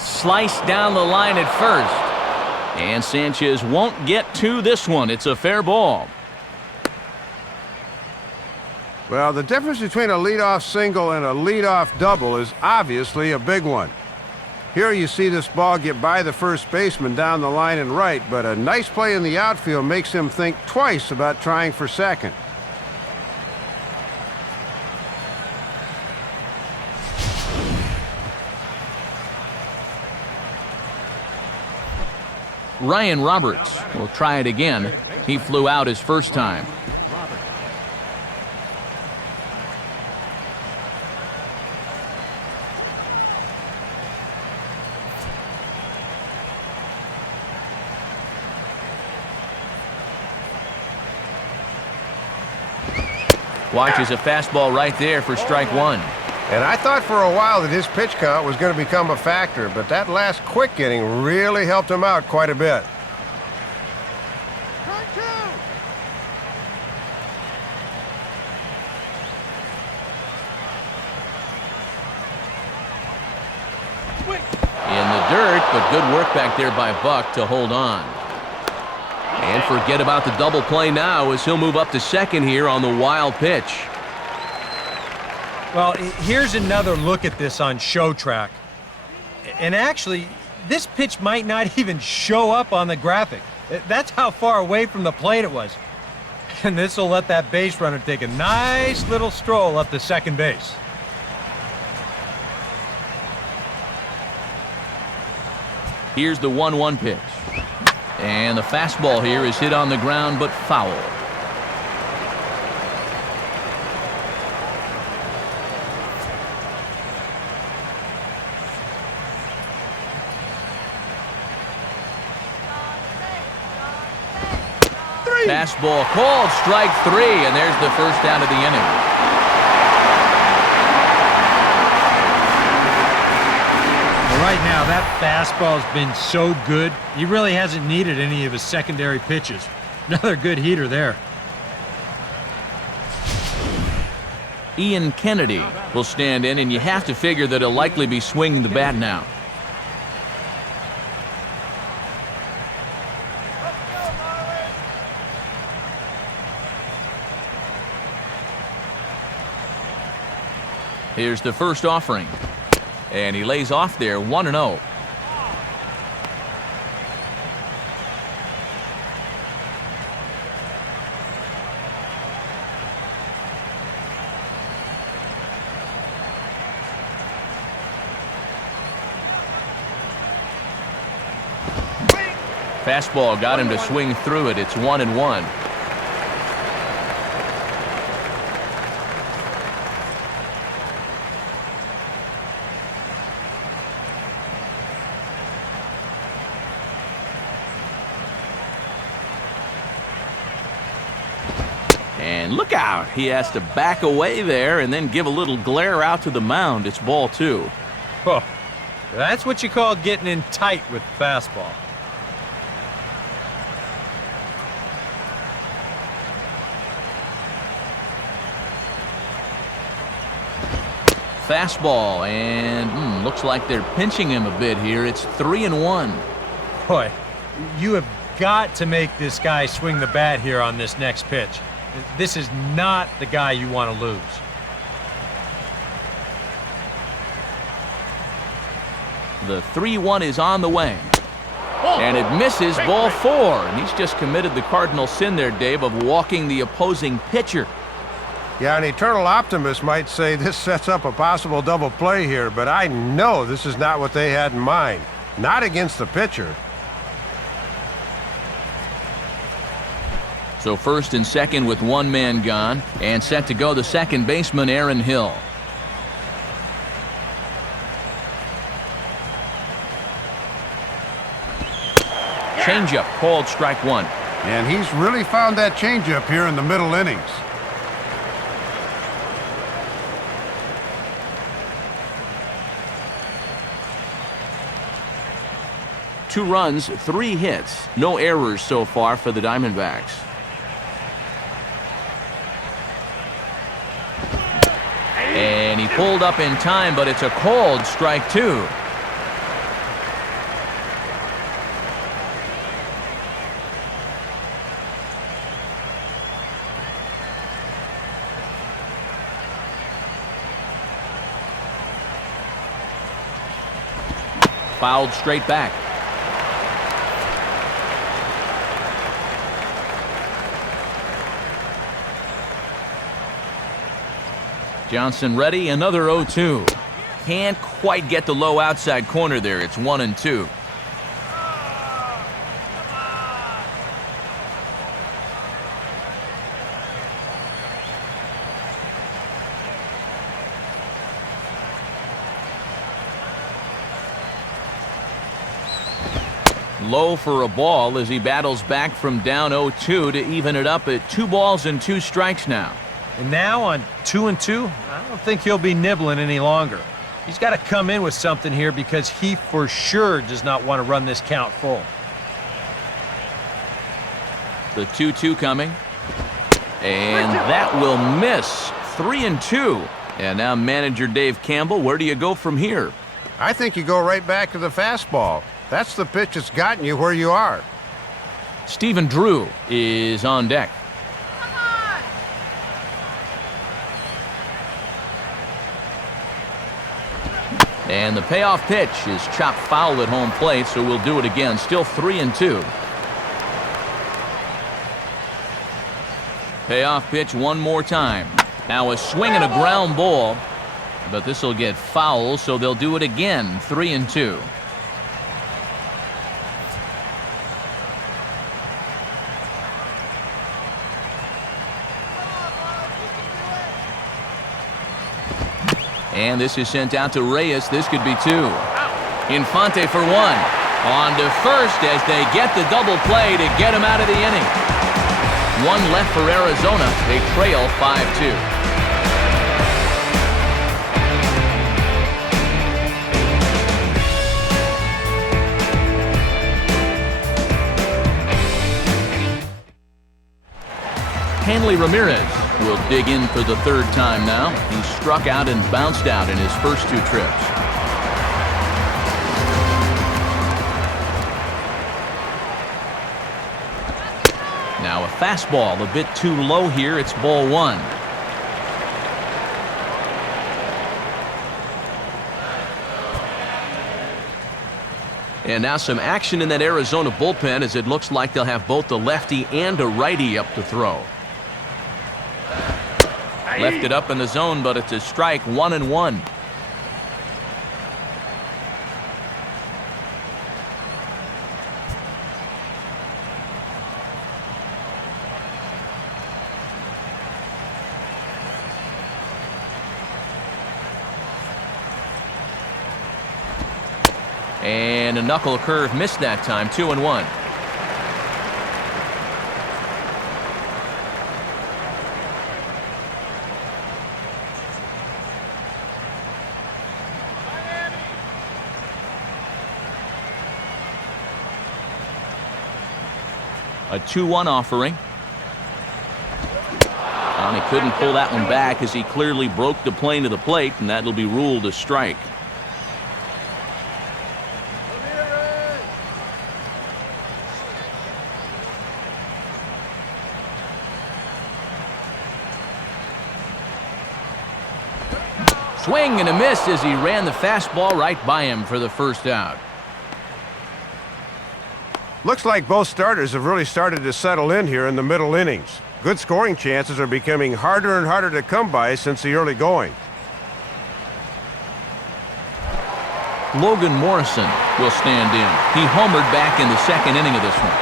Sliced down the line at first. And Sanchez won't get to this one. It's a fair ball. Well, the difference between a leadoff single and a leadoff double is obviously a big one. Here you see this ball get by the first baseman down the line and right, but a nice play in the outfield makes him think twice about trying for second. Ryan Roberts will try it again. He flew out his first time. Watches a fastball right there for strike one. And I thought for a while that his pitch count was going to become a factor, but that last quick inning really helped him out quite a bit. In the dirt, but good work back there by Buck to hold on. And forget about the double play now as he'll move up to second here on the wild pitch. Well, here's another look at this on Show Track. And actually, this pitch might not even show up on the graphic. That's how far away from the plate it was. And this will let that base runner take a nice little stroll up to second base. Here's the 1-1 pitch. And the fastball here is hit on the ground, but foul. Fastball called, strike three, and there's the first out of the inning. Well, right now, that fastball's been so good, he really hasn't needed any of his secondary pitches. Another good heater there. Ian Kennedy will stand in, and you have to figure that he'll likely be swinging the bat now. Here's the first offering. And he lays off there, 1-0. Fastball got him to swing through it. It's 1-1. And look out. He has to back away there and then give a little glare out to the mound. It's ball two. Oh, that's what you call getting in tight with the fastball. Fastball, and looks like they're pinching him a bit here. It's 3-1. Boy, you have got to make this guy swing the bat here on this next pitch. This is not the guy you want to lose. The 3-1 is on the way. And it misses, ball four. And he's just committed the cardinal sin there, Dave, of walking the opposing pitcher. Yeah, an eternal optimist might say this sets up a possible double play here, but I know this is not what they had in mind. Not against the pitcher. So first and second with one man gone, and set to go the second baseman, Aaron Hill. Changeup called, strike one. And he's really found that changeup here in the middle innings. Two runs, three hits, no errors so far for the Diamondbacks. And he pulled up in time, but it's a called strike two. Fouled straight back. Johnson ready, another 0-2. Can't quite get the low outside corner there. It's 1-2. Low for a ball as he battles back from down 0-2 to even it up at 2 balls and 2 strikes now. And now on 2-2, I don't think he'll be nibbling any longer. He's got to come in with something here because he for sure does not want to run this count full. The 2-2 coming. And that will miss. 3-2. And now manager Dave Campbell, where do you go from here? I think you go right back to the fastball. That's the pitch that's gotten you where you are. Stephen Drew is on deck. Come on! And the payoff pitch is chopped foul at home plate, so we'll do it again. Still 3-2. Payoff pitch one more time. Now a swing and a ground ball, but this will get foul, so they'll do it again. 3-2. And this is sent out to Reyes. This could be 2. Infante for 1. On to first as they get the double play to get him out of the inning. 1 left for Arizona. They trail 5-2. Hanley Ramirez will dig in for the 3rd time now. He struck out and bounced out in his first 2 trips. Now a fastball a bit too low here. It's ball 1. And now some action in that Arizona bullpen as it looks like they'll have both a lefty and a righty up to throw. Left it up in the zone, but it's a strike. 1-1. And a knuckle curve missed that time. 2-1. A 2-1 offering. And he couldn't pull that one back as he clearly broke the plane to the plate, and that'll be ruled a strike. Swing and a miss as he ran the fastball right by him for the first out. Looks like both starters have really started to settle in here in the middle innings. Good scoring chances are becoming harder and harder to come by since the early going. Logan Morrison will stand in. He homered back in the 2nd inning of this one.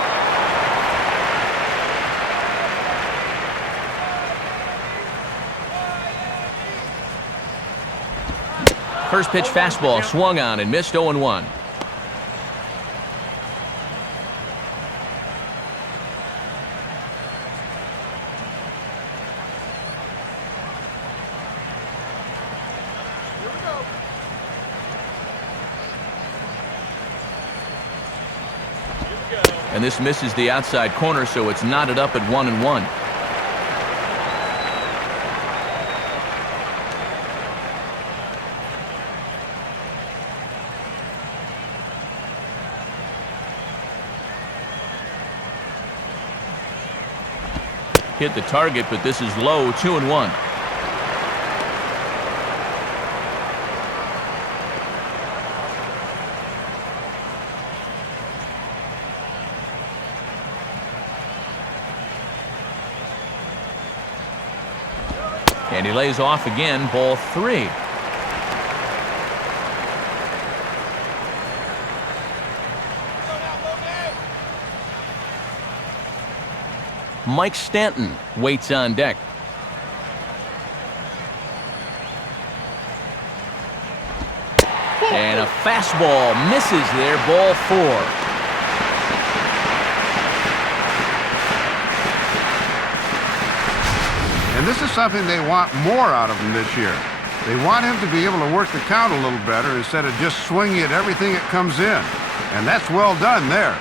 First pitch fastball swung on and missed. 0-1. And this misses the outside corner, so it's knotted up at 1-1. Hit the target, but this is low. 2-1. And he lays off again. Ball 3. Mike Stanton waits on deck. And a fastball misses there. Ball 4. this is something they want more out of him this year. They want him to be able to work the count a little better instead of just swinging at everything that comes in. And that's well done there.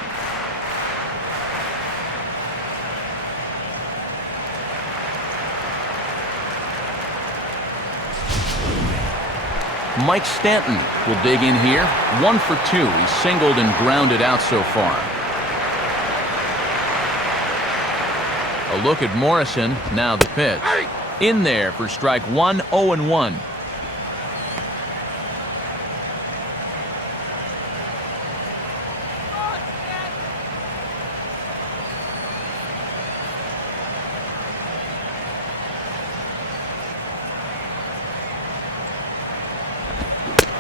Mike Stanton will dig in here. 1 for 2. He's singled and grounded out so far. A look at Morrison. Now the pitch. In there for strike 1, 0-1.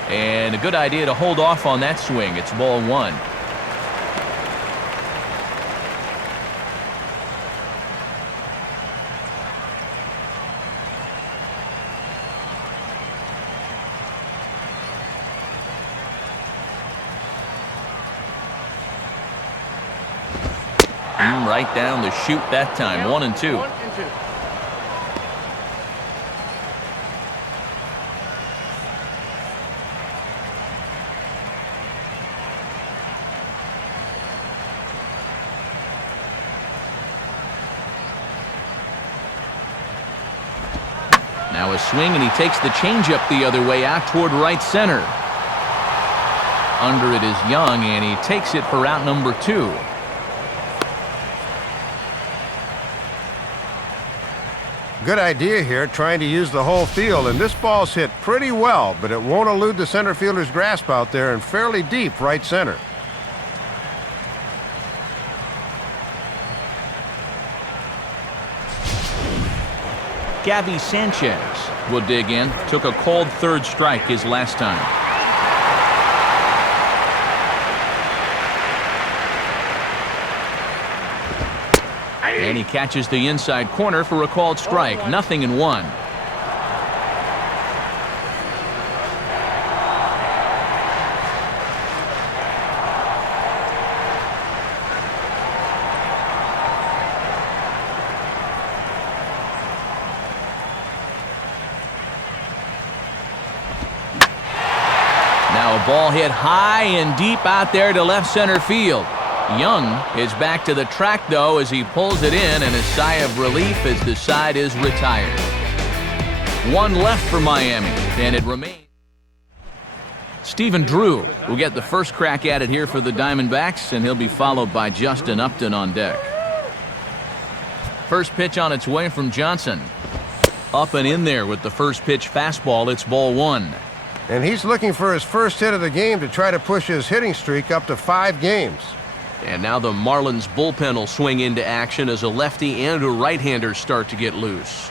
And a good idea to hold off on that swing. It's ball 1. Right down the chute that time. 1-2. 1-2. Now a swing, and he takes the changeup the other way out toward right center. Under it is Young, and he takes it for out number 2. Good idea here, trying to use the whole field, and this ball's hit pretty well, but it won't elude the center fielder's grasp out there and fairly deep right center. Gabby Sanchez will dig in. Took a called third strike his last time. And he catches the inside corner for a called strike. 0-1. Now a ball hit high and deep out there to left center field. Young is back to the track, though, as he pulls it in, and a sigh of relief as the side is retired. 1 left for Miami, and it remains. Stephen Drew will get the first crack at it here for the Diamondbacks, and he'll be followed by Justin Upton on deck. First pitch on its way from Johnson. Up and in there with the first pitch fastball. It's ball 1. And he's looking for his first hit of the game to try to push his hitting streak up to 5 games. And now the Marlins bullpen will swing into action as a lefty and a right-hander start to get loose.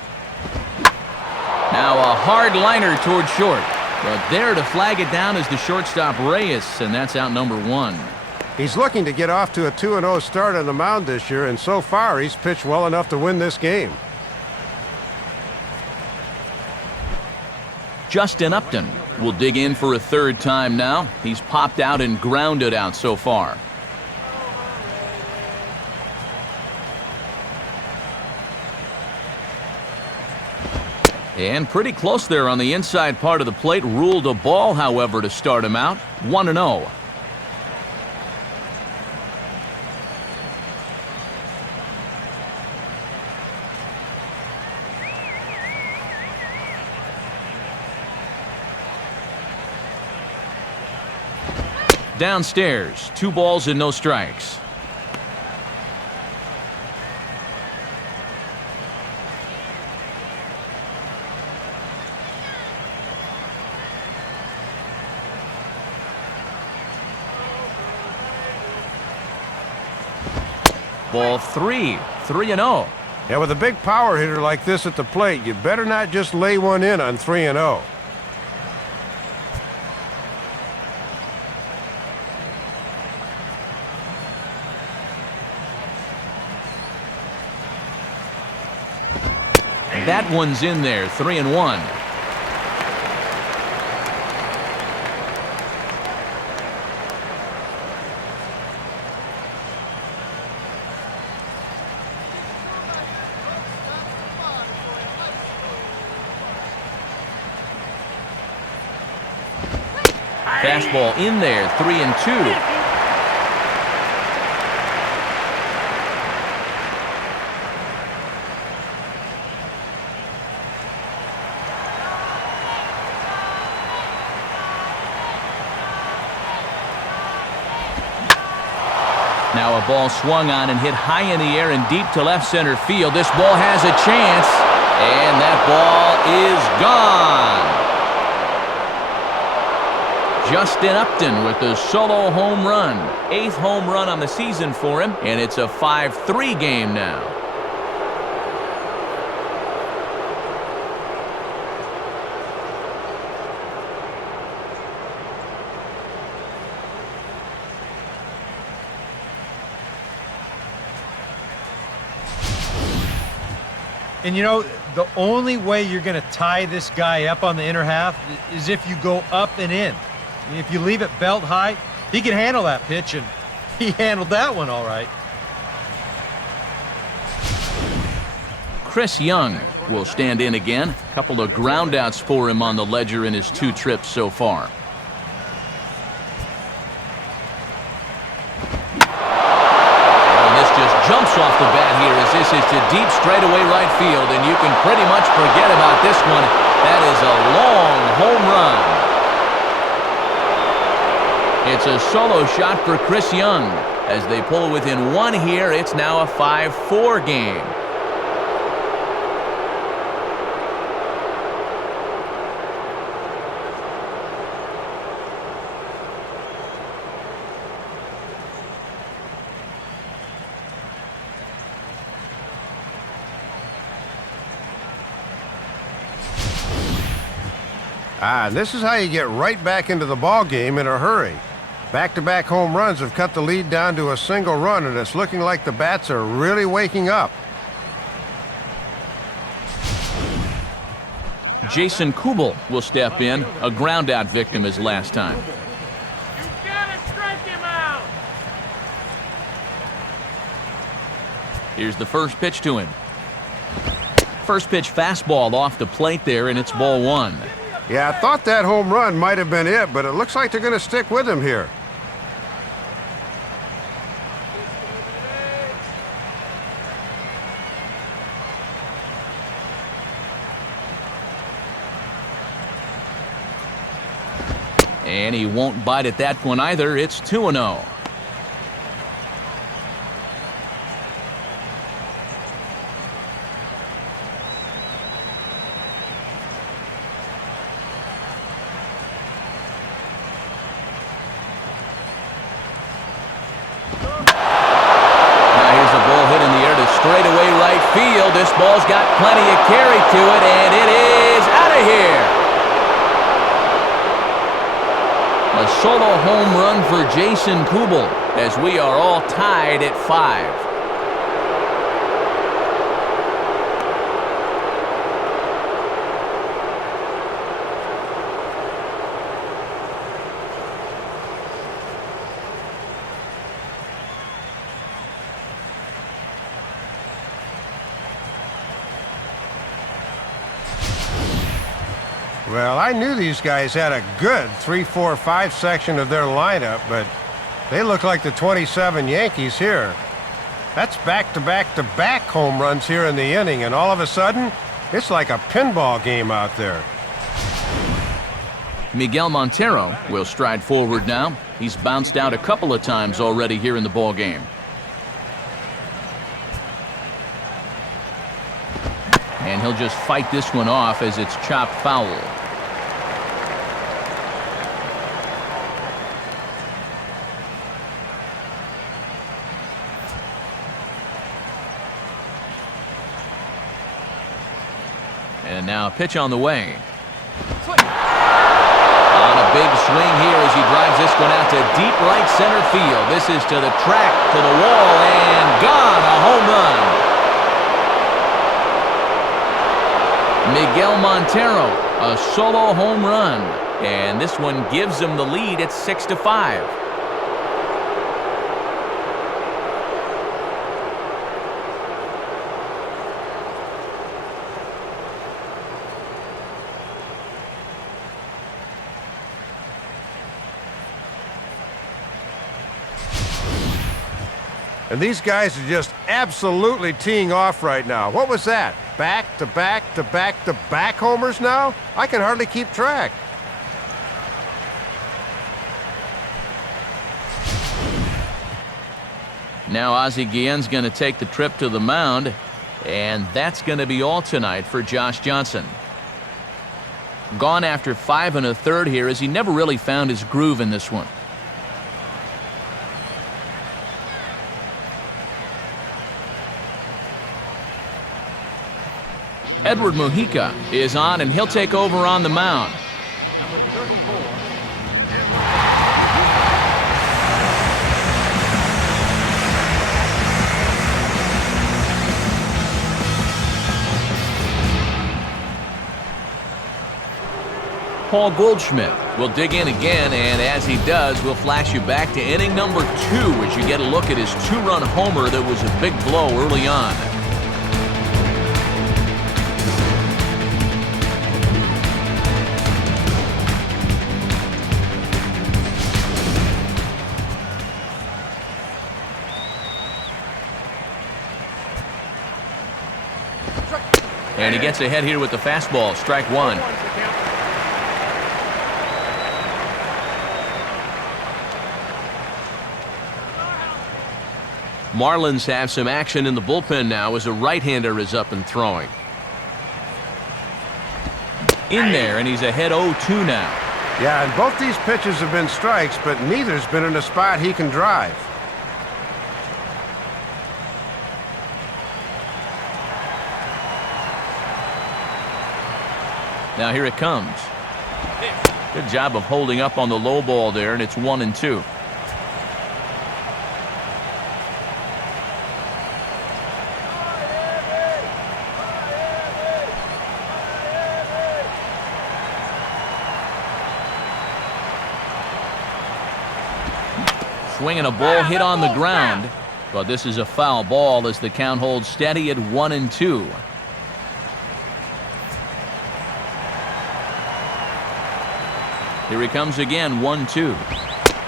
Now a hard liner toward short. But there to flag it down is the shortstop Reyes, and that's out number 1. He's looking to get off to a 2-0 start on the mound this year, and so far he's pitched well enough to win this game. Justin Upton will dig in for a third time now. He's popped out and grounded out so far. And pretty close there on the inside part of the plate. Ruled a ball, however, to start him out. 1-0. Downstairs, 2 balls and no strikes. Ball 3, 3-0. Yeah, with a big power hitter like this at the plate, you better not just lay one in on 3-0. That one's in there, 3-1. Fastball in there, 3-2. Now a ball swung on and hit high in the air and deep to left center field. This ball has a chance, and that ball is gone. Justin Upton with the solo home run. 8th home run on the season for him, and it's a 5-3 game now. And you know, the only way you're going to tie this guy up on the inner half is if you go up and in. I mean, if you leave it belt high, he can handle that pitch, and he handled that one all right. Chris Young will stand in again. A couple of groundouts for him on the ledger in his 2 trips so far. Jumps off the bat here as this is to deep straightaway right field, and you can pretty much forget about this one. That is a long home run. It's a solo shot for Chris Young. As they pull within 1 here, it's now a 5-4 game. This is how you get right back into the ball game in a hurry. Back-to-back home runs have cut the lead down to a single run, and it's looking like the bats are really waking up. Jason Kubel will step in, a groundout victim as last time. You gotta strike him out. Here's the first pitch to him. First pitch fastball off the plate there, and it's ball 1. Yeah, I thought that home run might have been it, but it looks like they're going to stick with him here. And he won't bite at that one either. It's 2-0. Straightaway right field. This ball's got plenty of carry to it, and it is out of here. A solo home run for Jason Kubel as we are all tied at 5. Well, I knew these guys had a good 3-4-5 section of their lineup, but they look like the 27 Yankees here. That's back-to-back-to-back home runs here in the inning, and all of a sudden, it's like a pinball game out there. Miguel Montero will stride forward now. He's bounced out a couple of times already here in the ball game. And he'll just fight this one off as it's chopped foul. And now a pitch on the way. On a big swing here as he drives this one out to deep right center field. This is to the track, to the wall, and gone. A home run. Miguel Montero, a solo home run. And this one gives him the lead at 6-5. And these guys are just absolutely teeing off right now. What was that? Back to back to back to back homers now? I can hardly keep track. Now Ozzie Guillen's going to take the trip to the mound, and that's going to be all tonight for Josh Johnson. Gone after 5 1/3 here, as he never really found his groove in this one. Edward Mujica is on, and he'll take over on the mound. Number 34. Paul Goldschmidt will dig in again, and as he does, we'll flash you back to inning number 2 as you get a look at his 2-run homer that was a big blow early on. And he gets ahead here with the fastball, strike 1. Marlins have some action in the bullpen now as a right-hander is up and throwing. In there, and he's ahead 0-2 now. Yeah, and both these pitches have been strikes, but neither's been in a spot he can drive. Now here it comes. Good job of holding up on the low ball there, and it's 1-2. Swinging a ball hit on the ground, but this is a foul ball as the count holds steady at 1-2. Here he comes again, 1-2.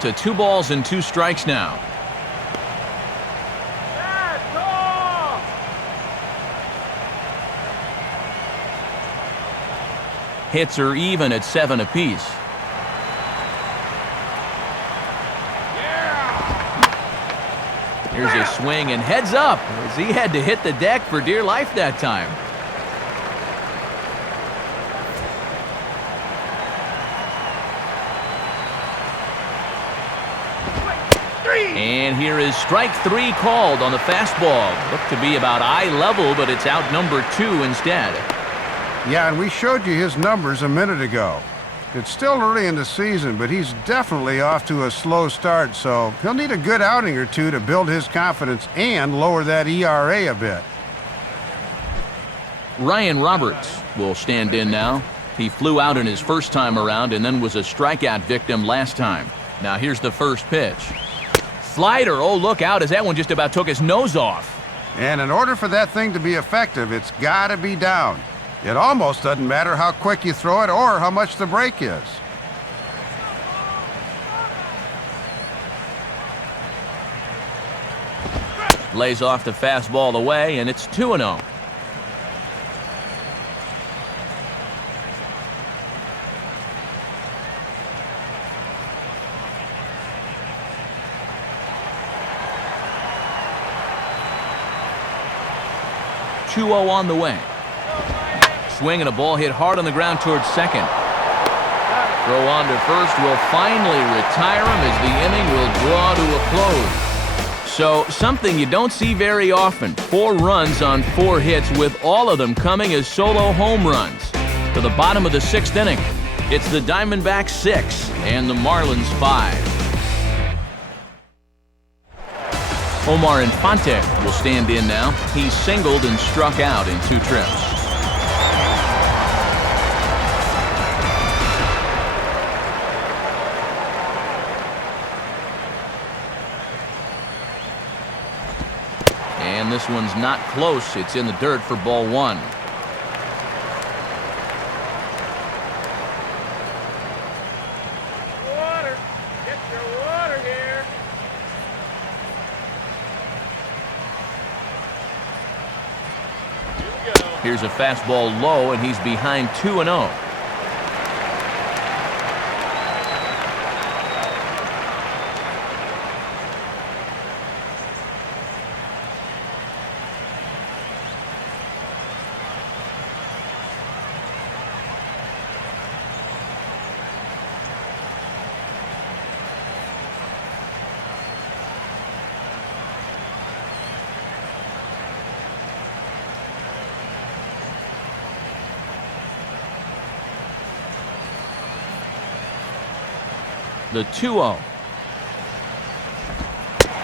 To 2 balls and 2 strikes now. Hits are even at 7 apiece. Here's a swing and heads up as he had to hit the deck for dear life that time. And here is strike 3 called on the fastball. Looked to be about eye level, but it's out number 2 instead. Yeah, and we showed you his numbers a minute ago. It's still early in the season, but he's definitely off to a slow start, so he'll need a good outing or two to build his confidence and lower that ERA a bit. Ryan Roberts will stand in now. He flew out in his first time around and then was a strikeout victim last time. Now here's the first pitch. Slider, oh look out as that one just about took his nose off. And in order for that thing to be effective, it's got to be down. It almost doesn't matter how quick you throw it or how much the break is. Lays off the fastball away, and it's 2-0. On the way. Swing and a ball hit hard on the ground towards second. Throw on to first will finally retire him as the inning will draw to a close. So something you don't see very often. 4 runs on 4 hits, with all of them coming as solo home runs. To the bottom of the 6th inning, it's the Diamondbacks 6 and the Marlins 5. Omar Infante will stand in now. He's singled and struck out in 2 trips. And this one's not close. It's in the dirt for ball 1. Here's a fastball low, and he's behind 2-0. The 2-0.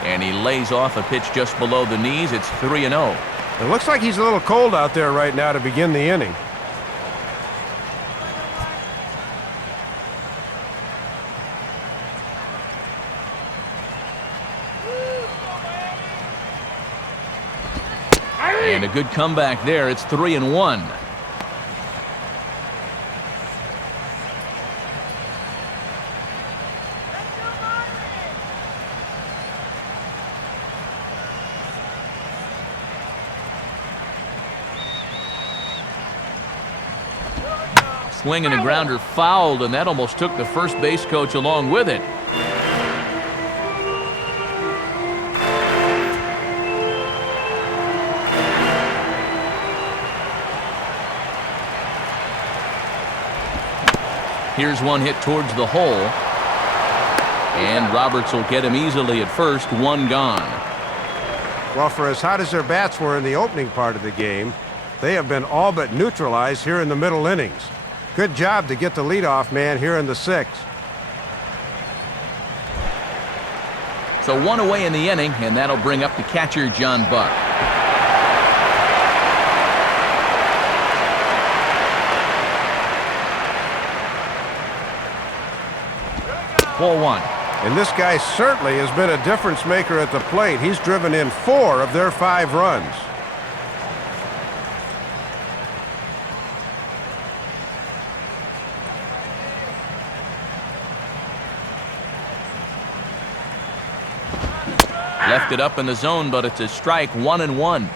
And he lays off a pitch just below the knees. It's 3-0. It looks like he's a little cold out there right now to begin the inning. And a good comeback there. It's 3-1. Swing and a grounder fouled, and that almost took the first base coach along with it. Here's one hit towards the hole, and Roberts will get him easily at first. One gone. Well, for as hot as their bats were in the opening part of the game, they have been all but neutralized here in the middle innings. Good job to get the leadoff man here in the sixth. So one away in the inning, and that'll bring up the catcher, John Buck. Ball one. And this guy certainly has been a difference maker at the plate. He's driven in 4 of their 5 runs. Left it up in the zone, but it's a strike. 1-1.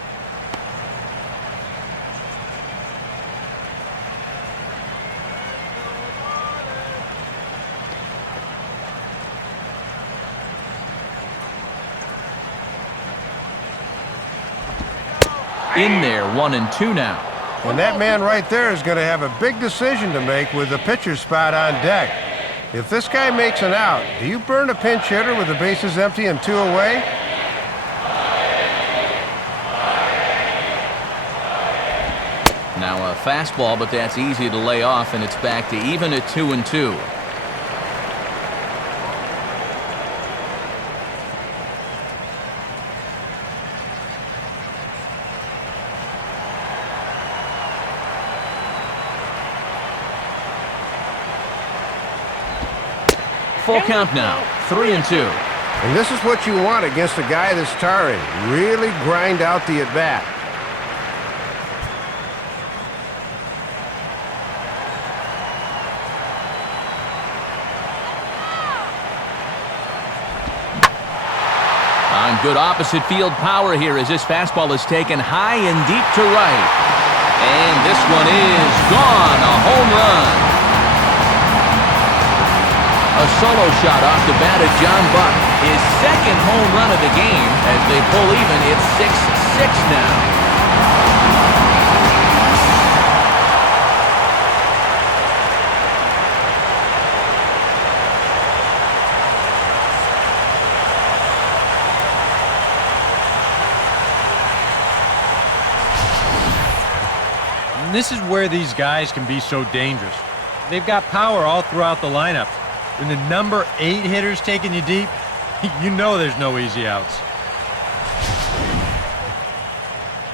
In there, 1-2 now. And that man right there is going to have a big decision to make with the pitcher's spot on deck. If this guy makes an out, do you burn a pinch hitter with the bases empty and 2 away? Now a fastball, but that's easy to lay off, and it's back to even at 2-2. Full count now, 3-2. And this is what you want against a guy that's tiring. Really grind out the at-bat. On good opposite field power here as this fastball is taken high and deep to right. And this one is gone, a home run. A solo shot off the bat of John Buck. His second home run of the game. As they pull even, it's 6-6 now. And this is where these guys can be so dangerous. They've got power all throughout the lineup. When the number 8 hitter's taking you deep, you know there's no easy outs.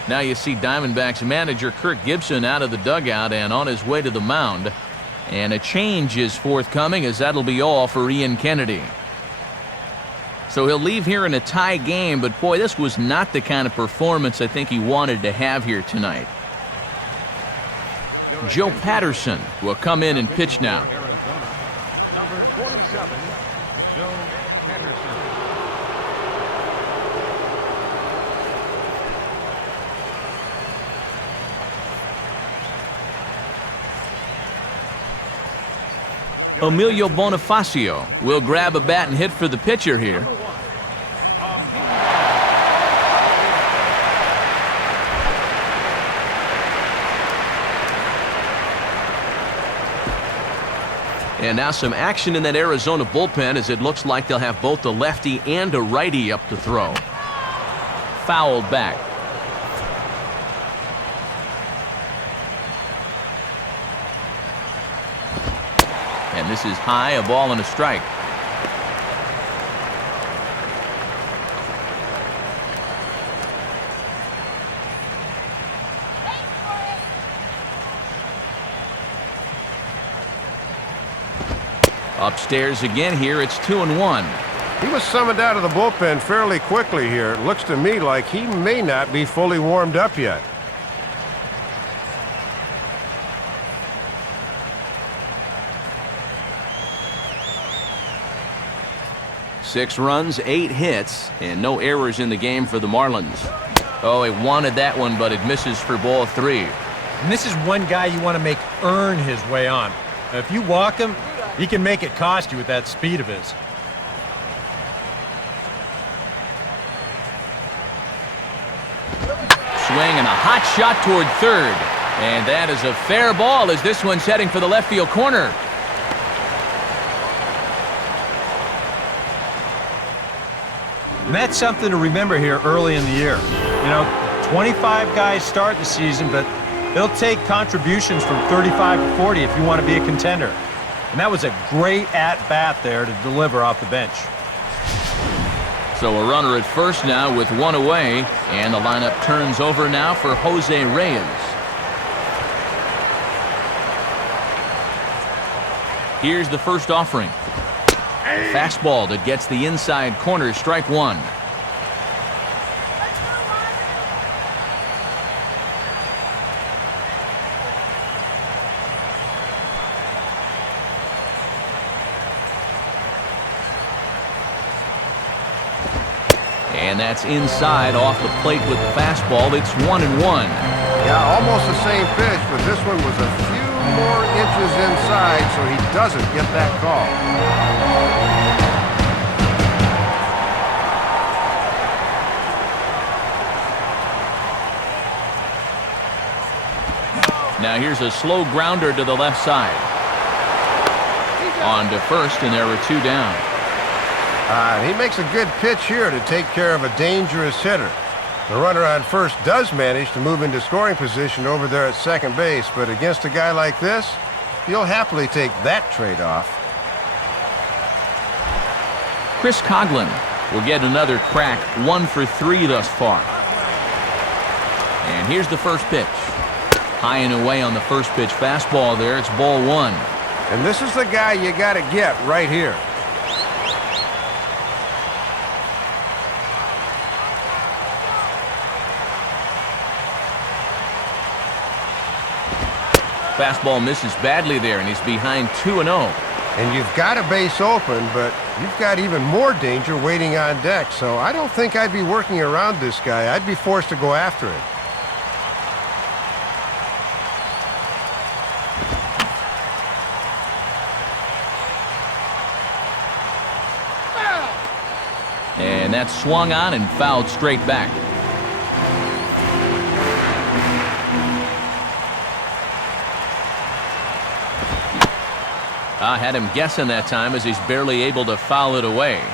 Now you see Diamondbacks manager Kirk Gibson out of the dugout and on his way to the mound. And a change is forthcoming, as that'll be all for Ian Kennedy. So he'll leave here in a tie game, but boy, this was not the kind of performance I think he wanted to have here tonight. Joe Patterson will come in and pitch now. Number 47, Joe Patterson. Emilio Bonifacio will grab a bat and hit for the pitcher here. And now some action in that Arizona bullpen, as it looks like they'll have both a lefty and a righty up to throw. Fouled back. And this is high, a ball and a strike. Upstairs again here, it's 2-1. He was summoned out of the bullpen fairly quickly here. It looks to me like he may not be fully warmed up yet. Six runs, 8 hits, and no errors in the game for the Marlins. Oh, he wanted that one, but it misses for ball 3. And this is one guy you want to make earn his way on. If you walk him, he can make it cost you with that speed of his. Swing and a hot shot toward third. And that is a fair ball as this one's heading for the left field corner. And that's something to remember here early in the year. You know, 25 guys start the season, but they'll take contributions from 35 to 40 if you want to be a contender. And that was a great at-bat there to deliver off the bench. So a runner at first now with one away, and the lineup turns over now for Jose Reyes. Here's the first offering. Fastball that gets the inside corner, strike one. And that's inside off the plate with the fastball. It's 1-1. Yeah, almost the same pitch, but this one was a few more inches inside, so he doesn't get that call. Now here's a slow grounder to the left side. On to first, and there were 2 down. He makes a good pitch here to take care of a dangerous hitter. The runner on first does manage to move into scoring position over there at second base, but against a guy like this, he'll happily take that trade-off. Chris Coughlin will get another crack, 1 for 3 thus far. And here's the first pitch. High and away on the first pitch fastball there. It's ball 1. And this is the guy you got to get right here. Fastball misses badly there, and he's behind 2-0. And you've got a base open, but you've got even more danger waiting on deck, so I don't think I'd be working around this guy. I'd be forced to go after him. And that's swung on and fouled straight back. I had him guessing that time as he's barely able to foul it away.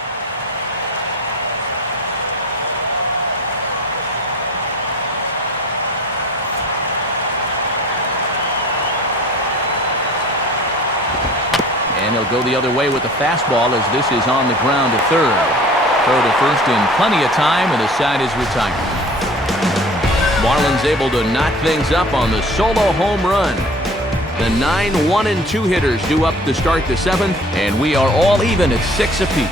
And he'll go the other way with the fastball as this is on the ground to third. Throw to first in plenty of time, and the side is retired. Marlins able to knock things up on the solo home run. The 9-1-2 hitters due up to start the 7th, and we are all even at 6 apiece.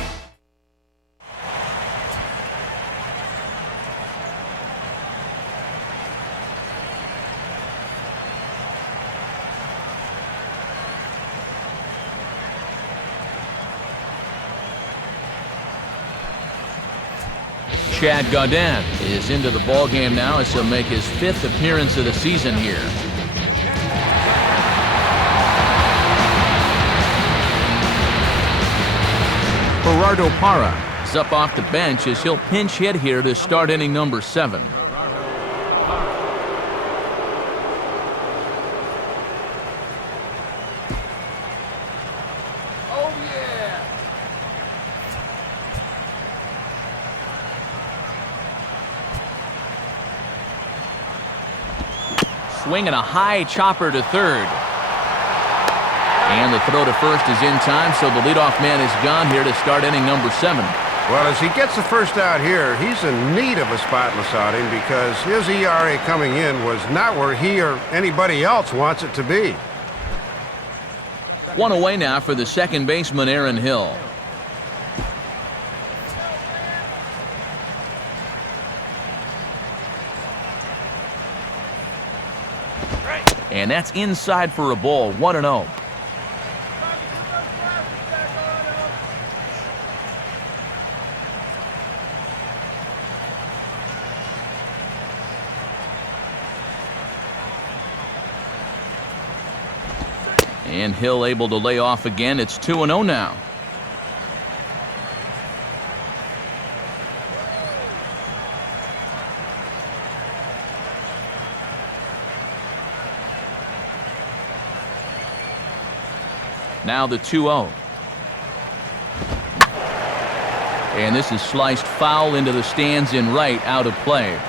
Chad Gaudin is into the ballgame now as he'll make his 5th appearance of the season here. Gerardo Parra is up off the bench as he'll pinch hit here to start inning number 7. Swinging a high chopper to third. And the throw to first is in time, so the leadoff man is gone here to start inning number 7. Well, as he gets the first out here, he's in need of a spotless outing because his ERA coming in was not where he or anybody else wants it to be. One away now for the second baseman, Aaron Hill. And that's inside for a ball, 1-0. And Hill able to lay off again. It's 2-0 now. Now the 2-0. And this is sliced foul into the stands in right, out of play.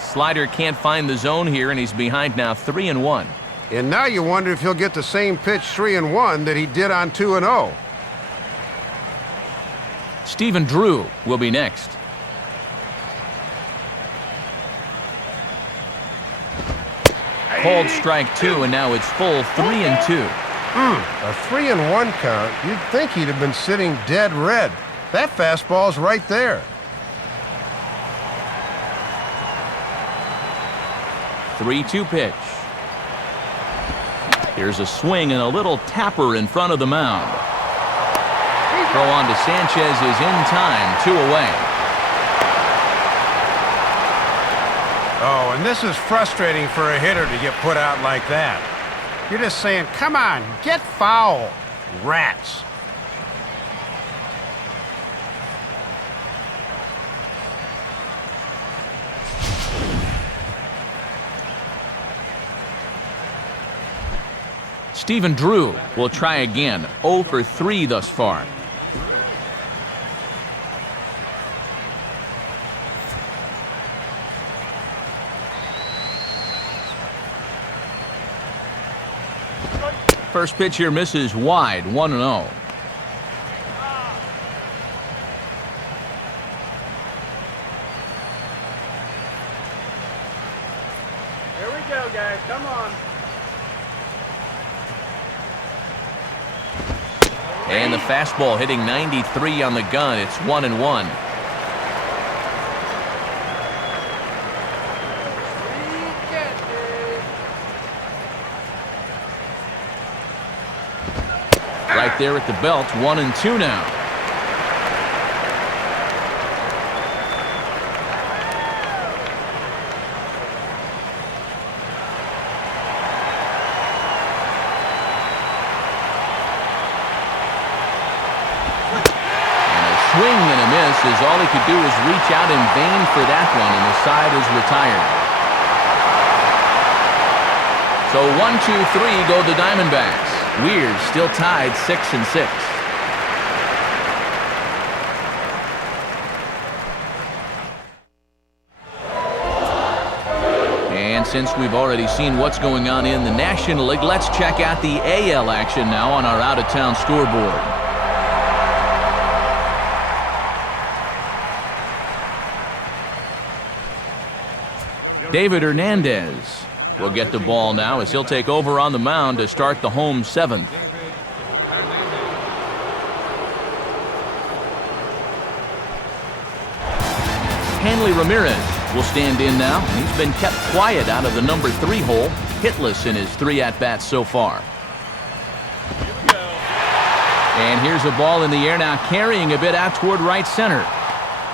Slider can't find the zone here, and he's behind now 3-1. And now you wonder if he'll get the same pitch 3-1 that he did on 2-0. Stephen Drew will be next. Called strike 2, and now it's full 3-2. A 3-1 count. You'd think he'd have been sitting dead red. That fastball's right there. 3-2 pitch. Here's a swing and a little tapper in front of the mound. Throw on to Sanchez is in time, 2 away. Oh, and this is frustrating for a hitter to get put out like that. You're just saying, come on, get foul, rats. Stephen Drew will try again. 0 for 3 thus far. First pitch here misses wide, 1-0. Here we go, guys. Come on. And the fastball hitting 93 on the gun. It's 1-1. Right there at the belt, 1-2 now. Swing and a miss as all he could do is reach out in vain for that one, and the side is retired. So 1-2-3 go the Diamondbacks. Weird still tied 6-6. And since we've already seen what's going on in the National League, let's check out the AL action now on our out-of-town scoreboard. David Hernandez will get the ball now as he'll take over on the mound to start the home 7th. Hanley Ramirez will stand in now. He's been kept quiet out of the number 3 hole, hitless in his 3 at-bats so far. And here's a ball in the air now, carrying a bit out toward right center.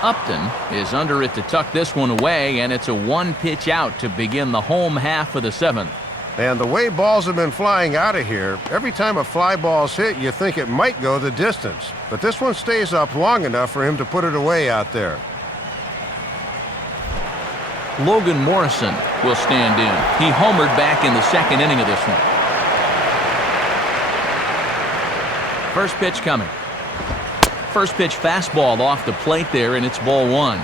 Upton is under it to tuck this one away, and it's a one-pitch out to begin the home half of the 7th. And the way balls have been flying out of here, every time a fly ball's hit, you think it might go the distance. But this one stays up long enough for him to put it away out there. Logan Morrison will stand in. He homered back in the 2nd inning of this one. First pitch coming. First pitch fastball off the plate there, and it's ball 1.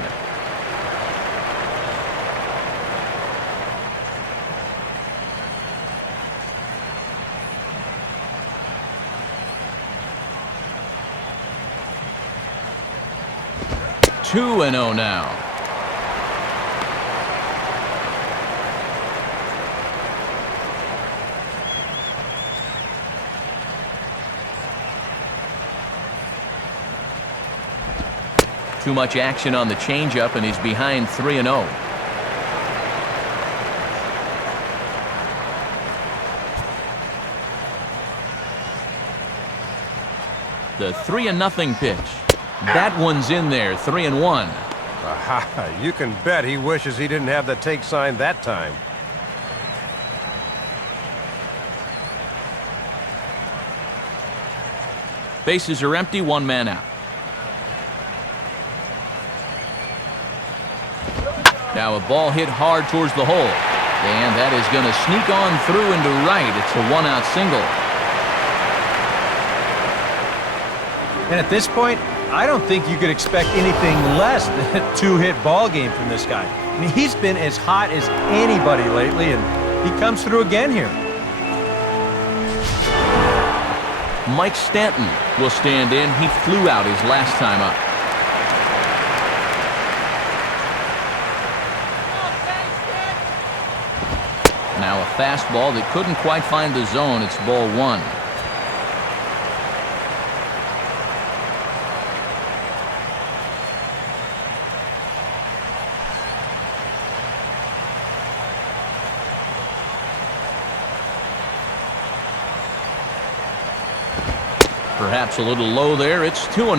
Two and 0 now. Too much action on the changeup, and he's behind 3-0. The 3-0 pitch. That one's in there, 3-1. Aha, you can bet he wishes he didn't have the take sign that time. Bases are empty, 1 man out. Now a ball hit hard towards the hole, and that is going to sneak on through into right. It's a 1-out single. And at this point, I don't think you could expect anything less than a 2-hit ball game from this guy. I mean, he's been as hot as anybody lately, and he comes through again here. Mike Stanton will stand in. He flew out his last time up. Now a fastball that couldn't quite find the zone. It's ball 1. Perhaps a little low there. It's 2-0.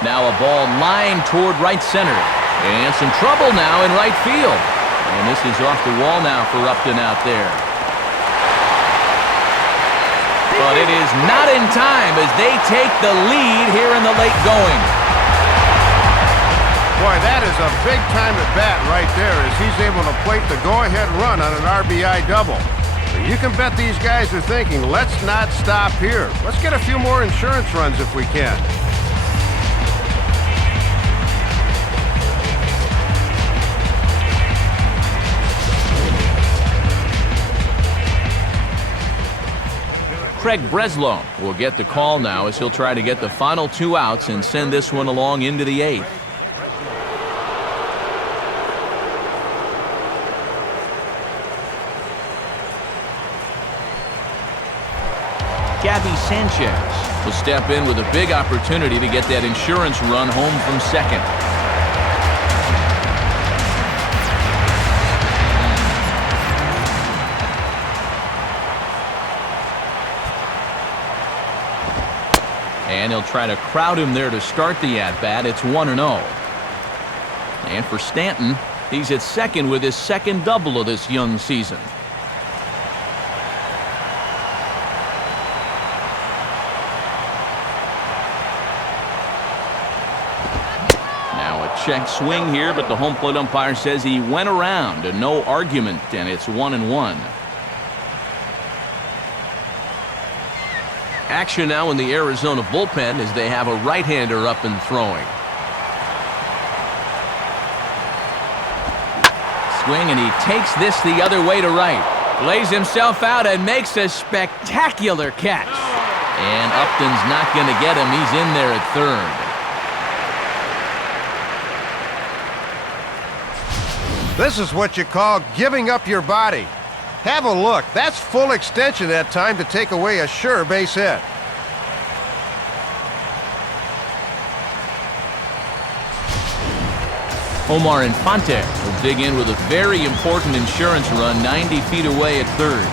Now a ball lined toward right center. And some trouble now in right field. And this is off the wall now for Upton out there. But it is not in time as they take the lead here in the late going. Boy, that is a big-time at-bat right there as he's able to plate the go-ahead run on an RBI double. You can bet these guys are thinking, let's not stop here. Let's get a few more insurance runs if we can. Craig Breslow will get the call now as he'll try to get the final 2 outs and send this one along into the 8th. Gabby Sanchez will step in with a big opportunity to get that insurance run home from second. And he'll try to crowd him there to start the at-bat. It's 1-0. And for Stanton, he's at second with his second double of this young season. Now a check swing here, but the home plate umpire says he went around and no argument, and it's 1-1. Action now in the Arizona bullpen as they have a right-hander up and throwing. Swing, and he takes this the other way to right. Lays himself out and makes a spectacular catch. And Upton's not going to get him. He's in there at third. This is what you call giving up your body. Have a look. That's full extension that time to take away a sure base hit. Omar Infante will dig in with a very important insurance run 90 feet away at third.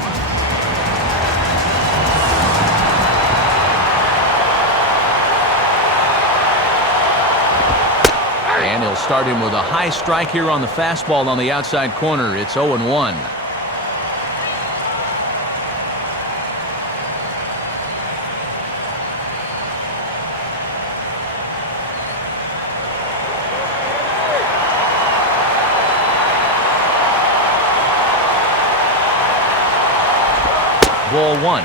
And he'll start him with a high strike here on the fastball on the outside corner. It's 0-1. Ball one.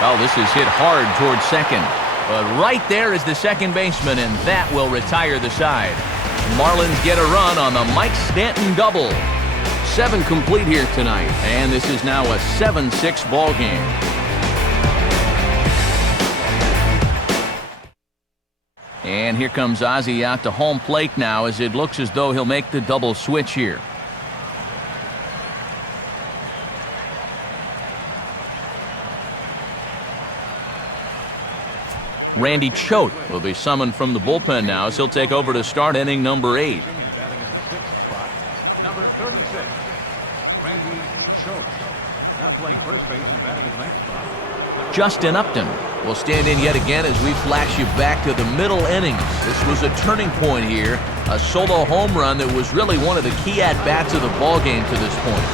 Oh, this is hit hard towards second. But right there is the second baseman, and that will retire the side. Marlins get a run on the Mike Stanton double. 7 complete here tonight, and this is now a 7-6 ball game. And here comes Ozzie out to home plate now, as it looks as though he'll make the double switch here. Randy Choate will be summoned from the bullpen now, as he'll take over to start inning number 8. Number 36, Randy Choate. Now playing first base and batting in the ninth spot. Justin Upton will stand in yet again as we flash you back to the middle innings. This was a turning point here, a solo home run that was really one of the key at-bats of the ball game to this point.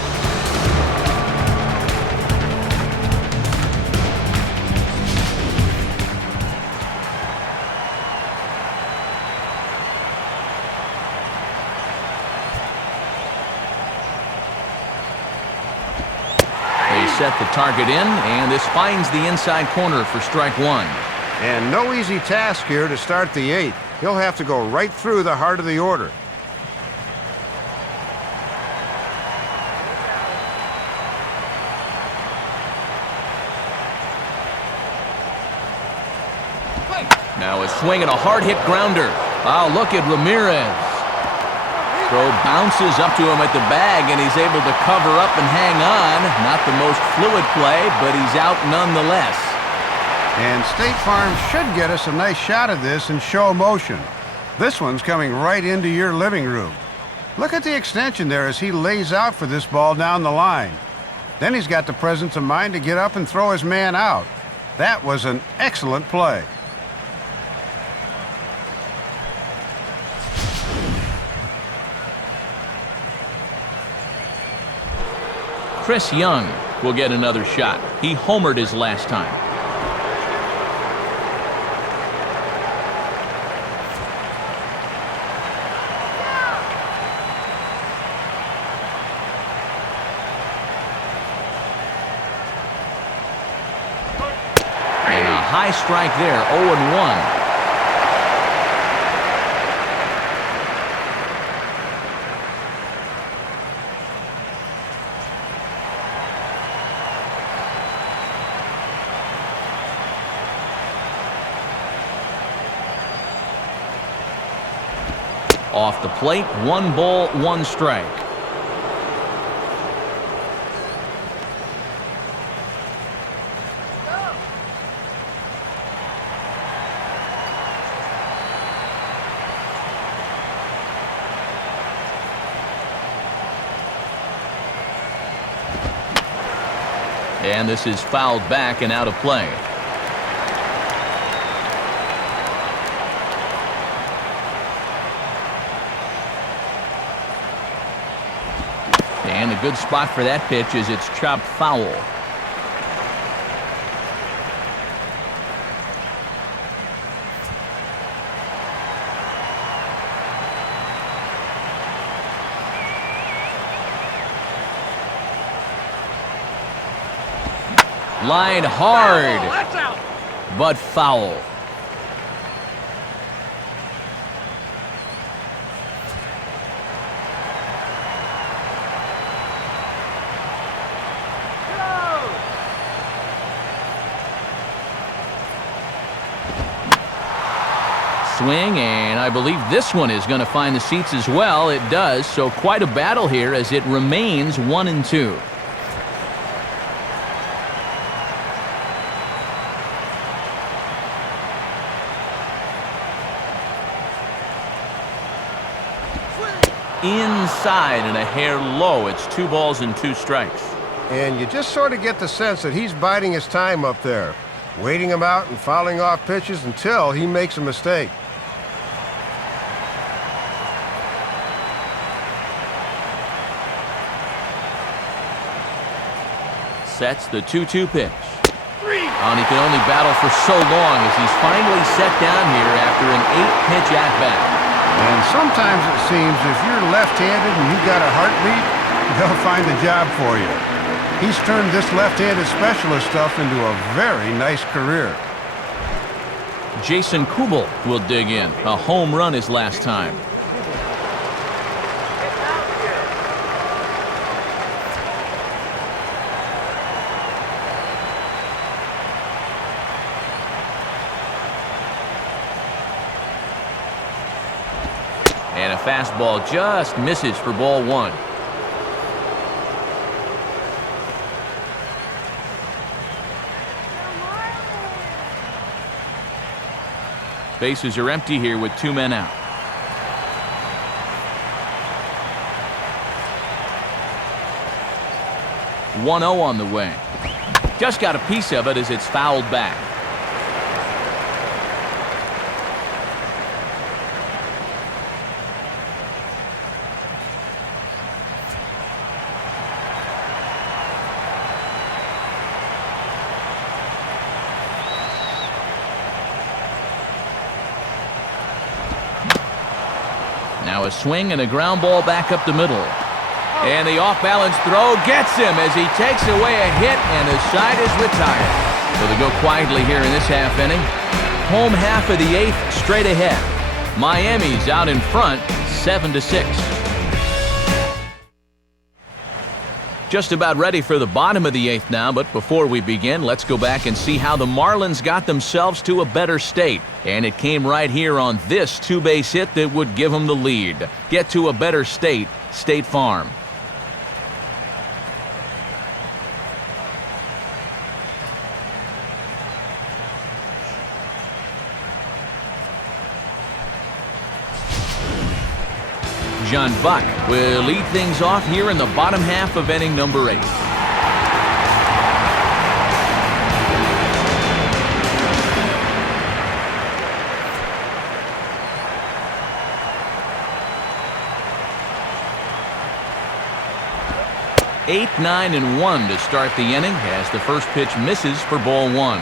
Set the target in, and this finds the inside corner for strike one. And no easy task here to start the 8th. He'll have to go right through the heart of the order. Now a swing and a hard hit grounder. Oh, look at Ramirez. Throw bounces up to him at the bag, and he's able to cover up and hang on. Not the most fluid play, but he's out nonetheless. And State Farm should get us a nice shot of this in show motion. This one's coming right into your living room. Look at the extension there as he lays out for this ball down the line. Then he's got the presence of mind to get up and throw his man out. That was an excellent play. Chris Young will get another shot. He homered his last time. And a high strike there, 0-1. Off the plate, 1 ball, 1 strike. And this is fouled back and out of play. And a good spot for that pitch is it's chopped foul. Line hard, but foul. swing, and I believe this one is going to find the seats as well. It does, so quite a battle here as it remains 1-2. Inside and a hair low. It's 2 balls and 2 strikes. And you just sort of get the sense that he's biding his time up there, waiting him out and fouling off pitches until he makes a mistake. Sets the 2-2 pitch. And he can only battle for so long as he's finally set down here after an 8-pitch at-bat. And sometimes it seems if you're left-handed and you've got a heartbeat, they'll find a job for you. He's turned this left-handed specialist stuff into a very nice career. Jason Kubel will dig in. A home run his last time. And a fastball just misses for ball 1. Bases are empty here with 2 men out. (1-0) on the way. Just got a piece of it as it's fouled back. Now a swing and a ground ball back up the middle. And the off-balance throw gets him as he takes away a hit, and the side is retired. So they go quietly here in this half inning. Home half of the 8th straight ahead. Miami's out in front 7-6. Just about ready for the bottom of the 8th now, but before we begin, let's go back and see how the Marlins got themselves to a better state. And it came right here on this 2-base hit that would give them the lead. Get to a better state, State Farm. John Buck will lead things off here in the bottom half of inning number 8. Eight, 9, and 1 to start the inning as the first pitch misses for ball 1.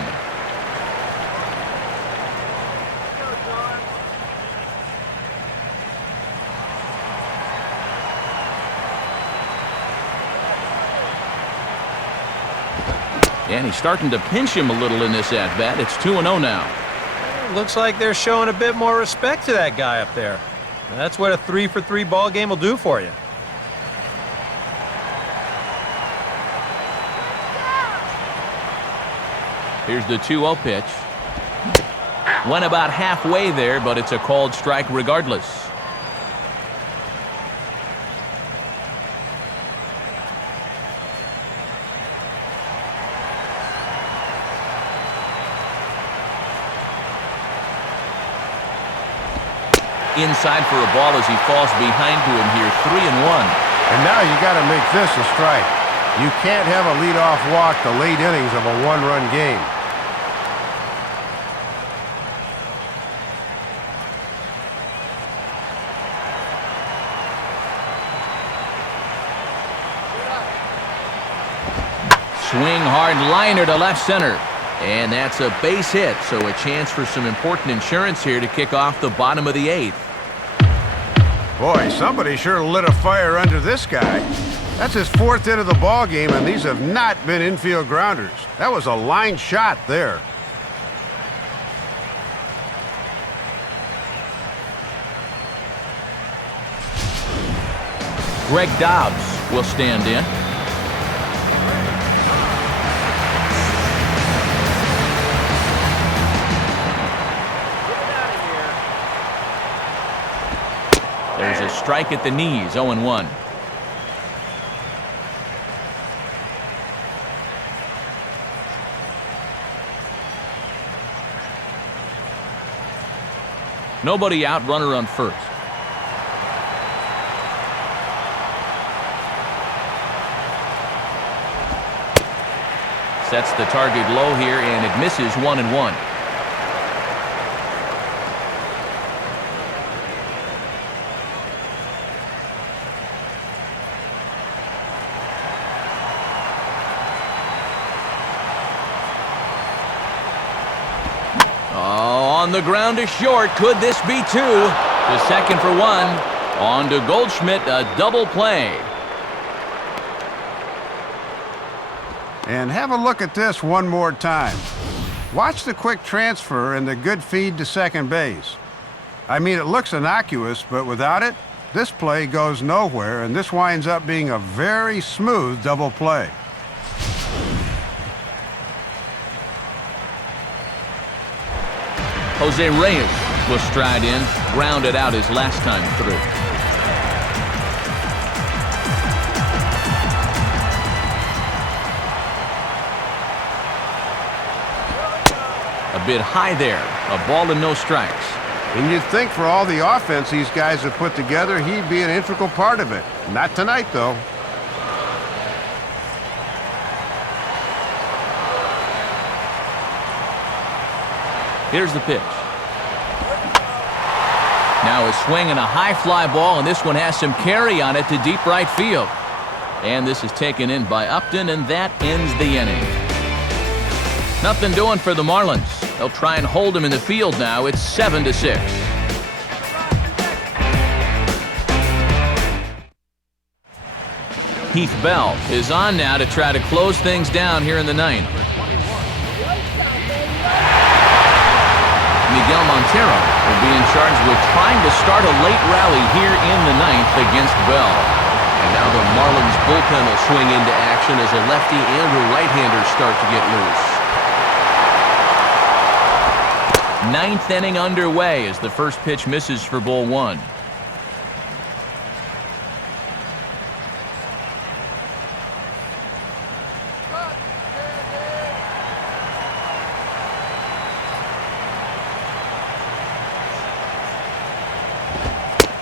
And he's starting to pinch him a little in this at-bat. It's 2-0 now. Looks like they're showing a bit more respect to that guy up there. That's what a 3-for-3 ball game will do for you. Here's the 2-0 pitch. Went about halfway there, but it's a called strike regardless. Inside for a ball as he falls behind to him here, 3-1. And now you got to make this a strike. You can't have a leadoff walk the late innings of a 1-run game. Swing hard liner to left center. And that's a base hit, so a chance for some important insurance here to kick off the bottom of the 8th. Boy, somebody sure lit a fire under this guy. That's his 4th hit of the ball game, and these have not been infield grounders. That was a line shot there. Greg Dobbs will stand in. strike at the knees, 0-1. Nobody out, runner on first. Sets the target low here, and it misses, 1-1. On the ground to short. Could this be two? To second for one. On to Goldschmidt, a double play. And have a look at this one more time. Watch the quick transfer and the good feed to second base. I mean, it looks innocuous, but without it, this play goes nowhere, and this winds up being a very smooth double play. Jose Reyes will stride in, grounded out his last time through. A bit high there, a ball and no strikes. And you'd think for all the offense these guys have put together, he'd be an integral part of it. Not tonight, though. Here's the pitch. Now a swing and a high fly ball, and this one has some carry on it to deep right field. And this is taken in by Upton, and that ends the inning. Nothing doing for the Marlins. They'll try and hold him in the field now. It's 7-6. Heath Bell is on now to try to close things down here in the ninth. Miguel Montero will be in charge with trying to start a late rally here in the ninth against Bell. And now the Marlins bullpen will swing into action as a lefty and a right-hander start to get loose. Ninth inning underway as the first pitch misses for ball one.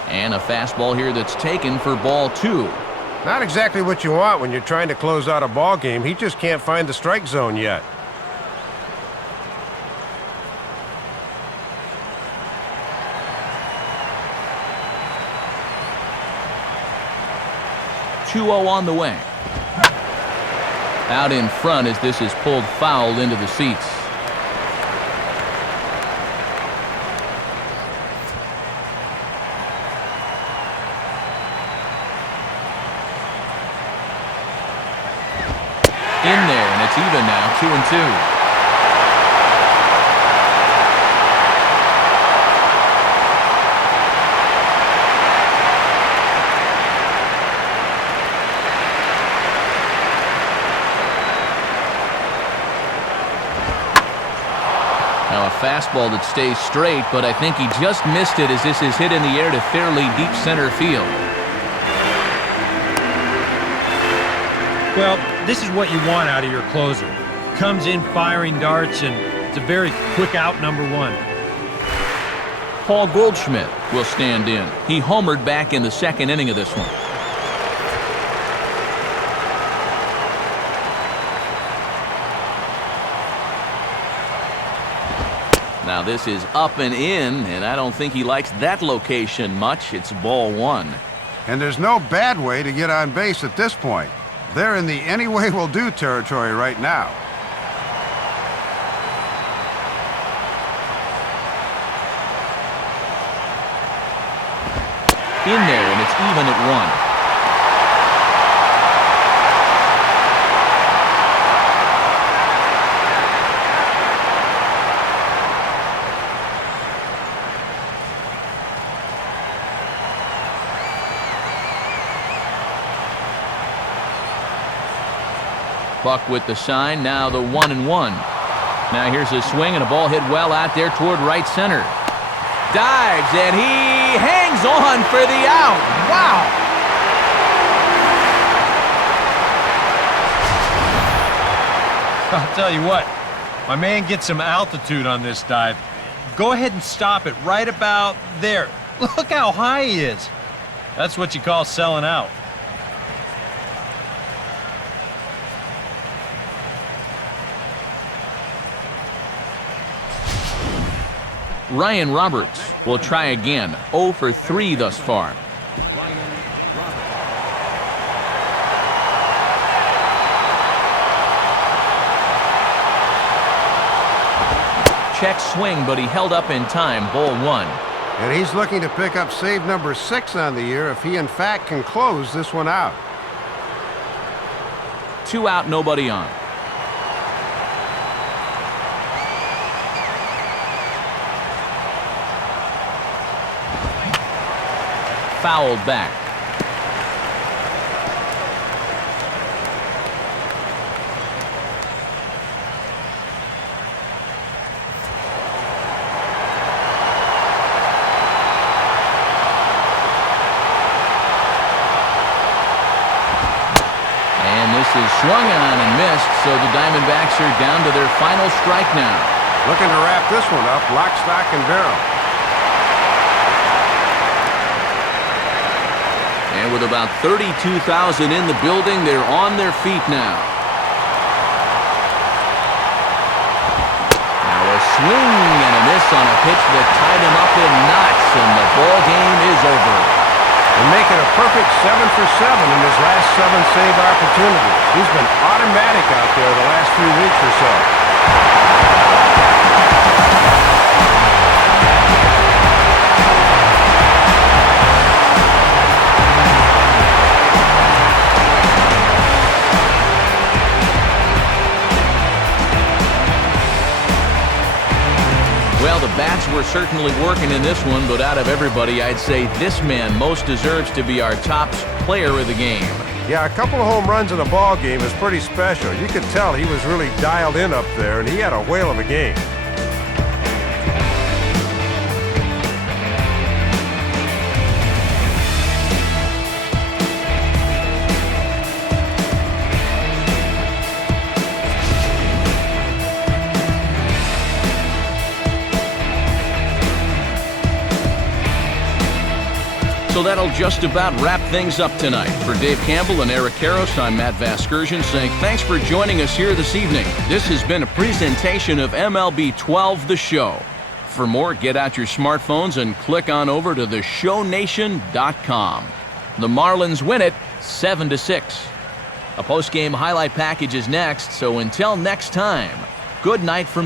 And a fastball here that's taken for ball two. Not exactly what you want when you're trying to close out a ball game. He just can't find the strike zone yet. .2-0 on the way. Out in front as this is pulled foul into the seats. In there, and it's even now, 2-2. Now a fastball that stays straight, but I think he just missed it as this is hit in the air to fairly deep center field. Well, this is what you want out of your closer. Comes in firing darts, and it's a very quick out, number one. Paul Goldschmidt will stand in. He homered back in the second inning of this one. Now this is up and in, and I don't think he likes that location much. It's ball one. And there's no bad way to get on base at this point. They're in the any way will do territory right now. In there, and it's even at one. Buck with the sign, now the 1-1. Now here's a swing and a ball hit well out there toward right center. Dives, and he hangs on for the out. Wow! I'll tell you what, my man gets some altitude on this dive. Go ahead and stop it right about there. Look how high he is. That's what you call selling out. Ryan Roberts will try again. 0 for 3 thus far. Check swing, but he held up in time. Ball 1. And he's looking to pick up save number 6 on the year if he in fact can close this one out. 2 out, nobody on. Fouled back. And this is swung on and missed, so the Diamondbacks are down to their final strike now. Looking to wrap this one up, lock, stock, and barrel. And with about 32,000 in the building, they're on their feet now. Now a swing and a miss on a pitch that tied him up in knots, and the ball game is over. And make it a perfect 7 for 7 in his last 7 save opportunities. He's been automatic out there the last few weeks or so. Well, the bats were certainly working in this one, but out of everybody, I'd say this man most deserves to be our top player of the game. Yeah, a couple of home runs in a ball game is pretty special. You could tell he was really dialed in up there, and he had a whale of a game. So that'll just about wrap things up tonight. For Dave Campbell and Eric Karros, I'm Matt Vasgersian saying thanks for joining us here this evening. This has been a presentation of MLB 12 The Show. For more, get out your smartphones and click on over to theshownation.com. The Marlins win it 7-6. A post-game highlight package is next, so until next time, good night from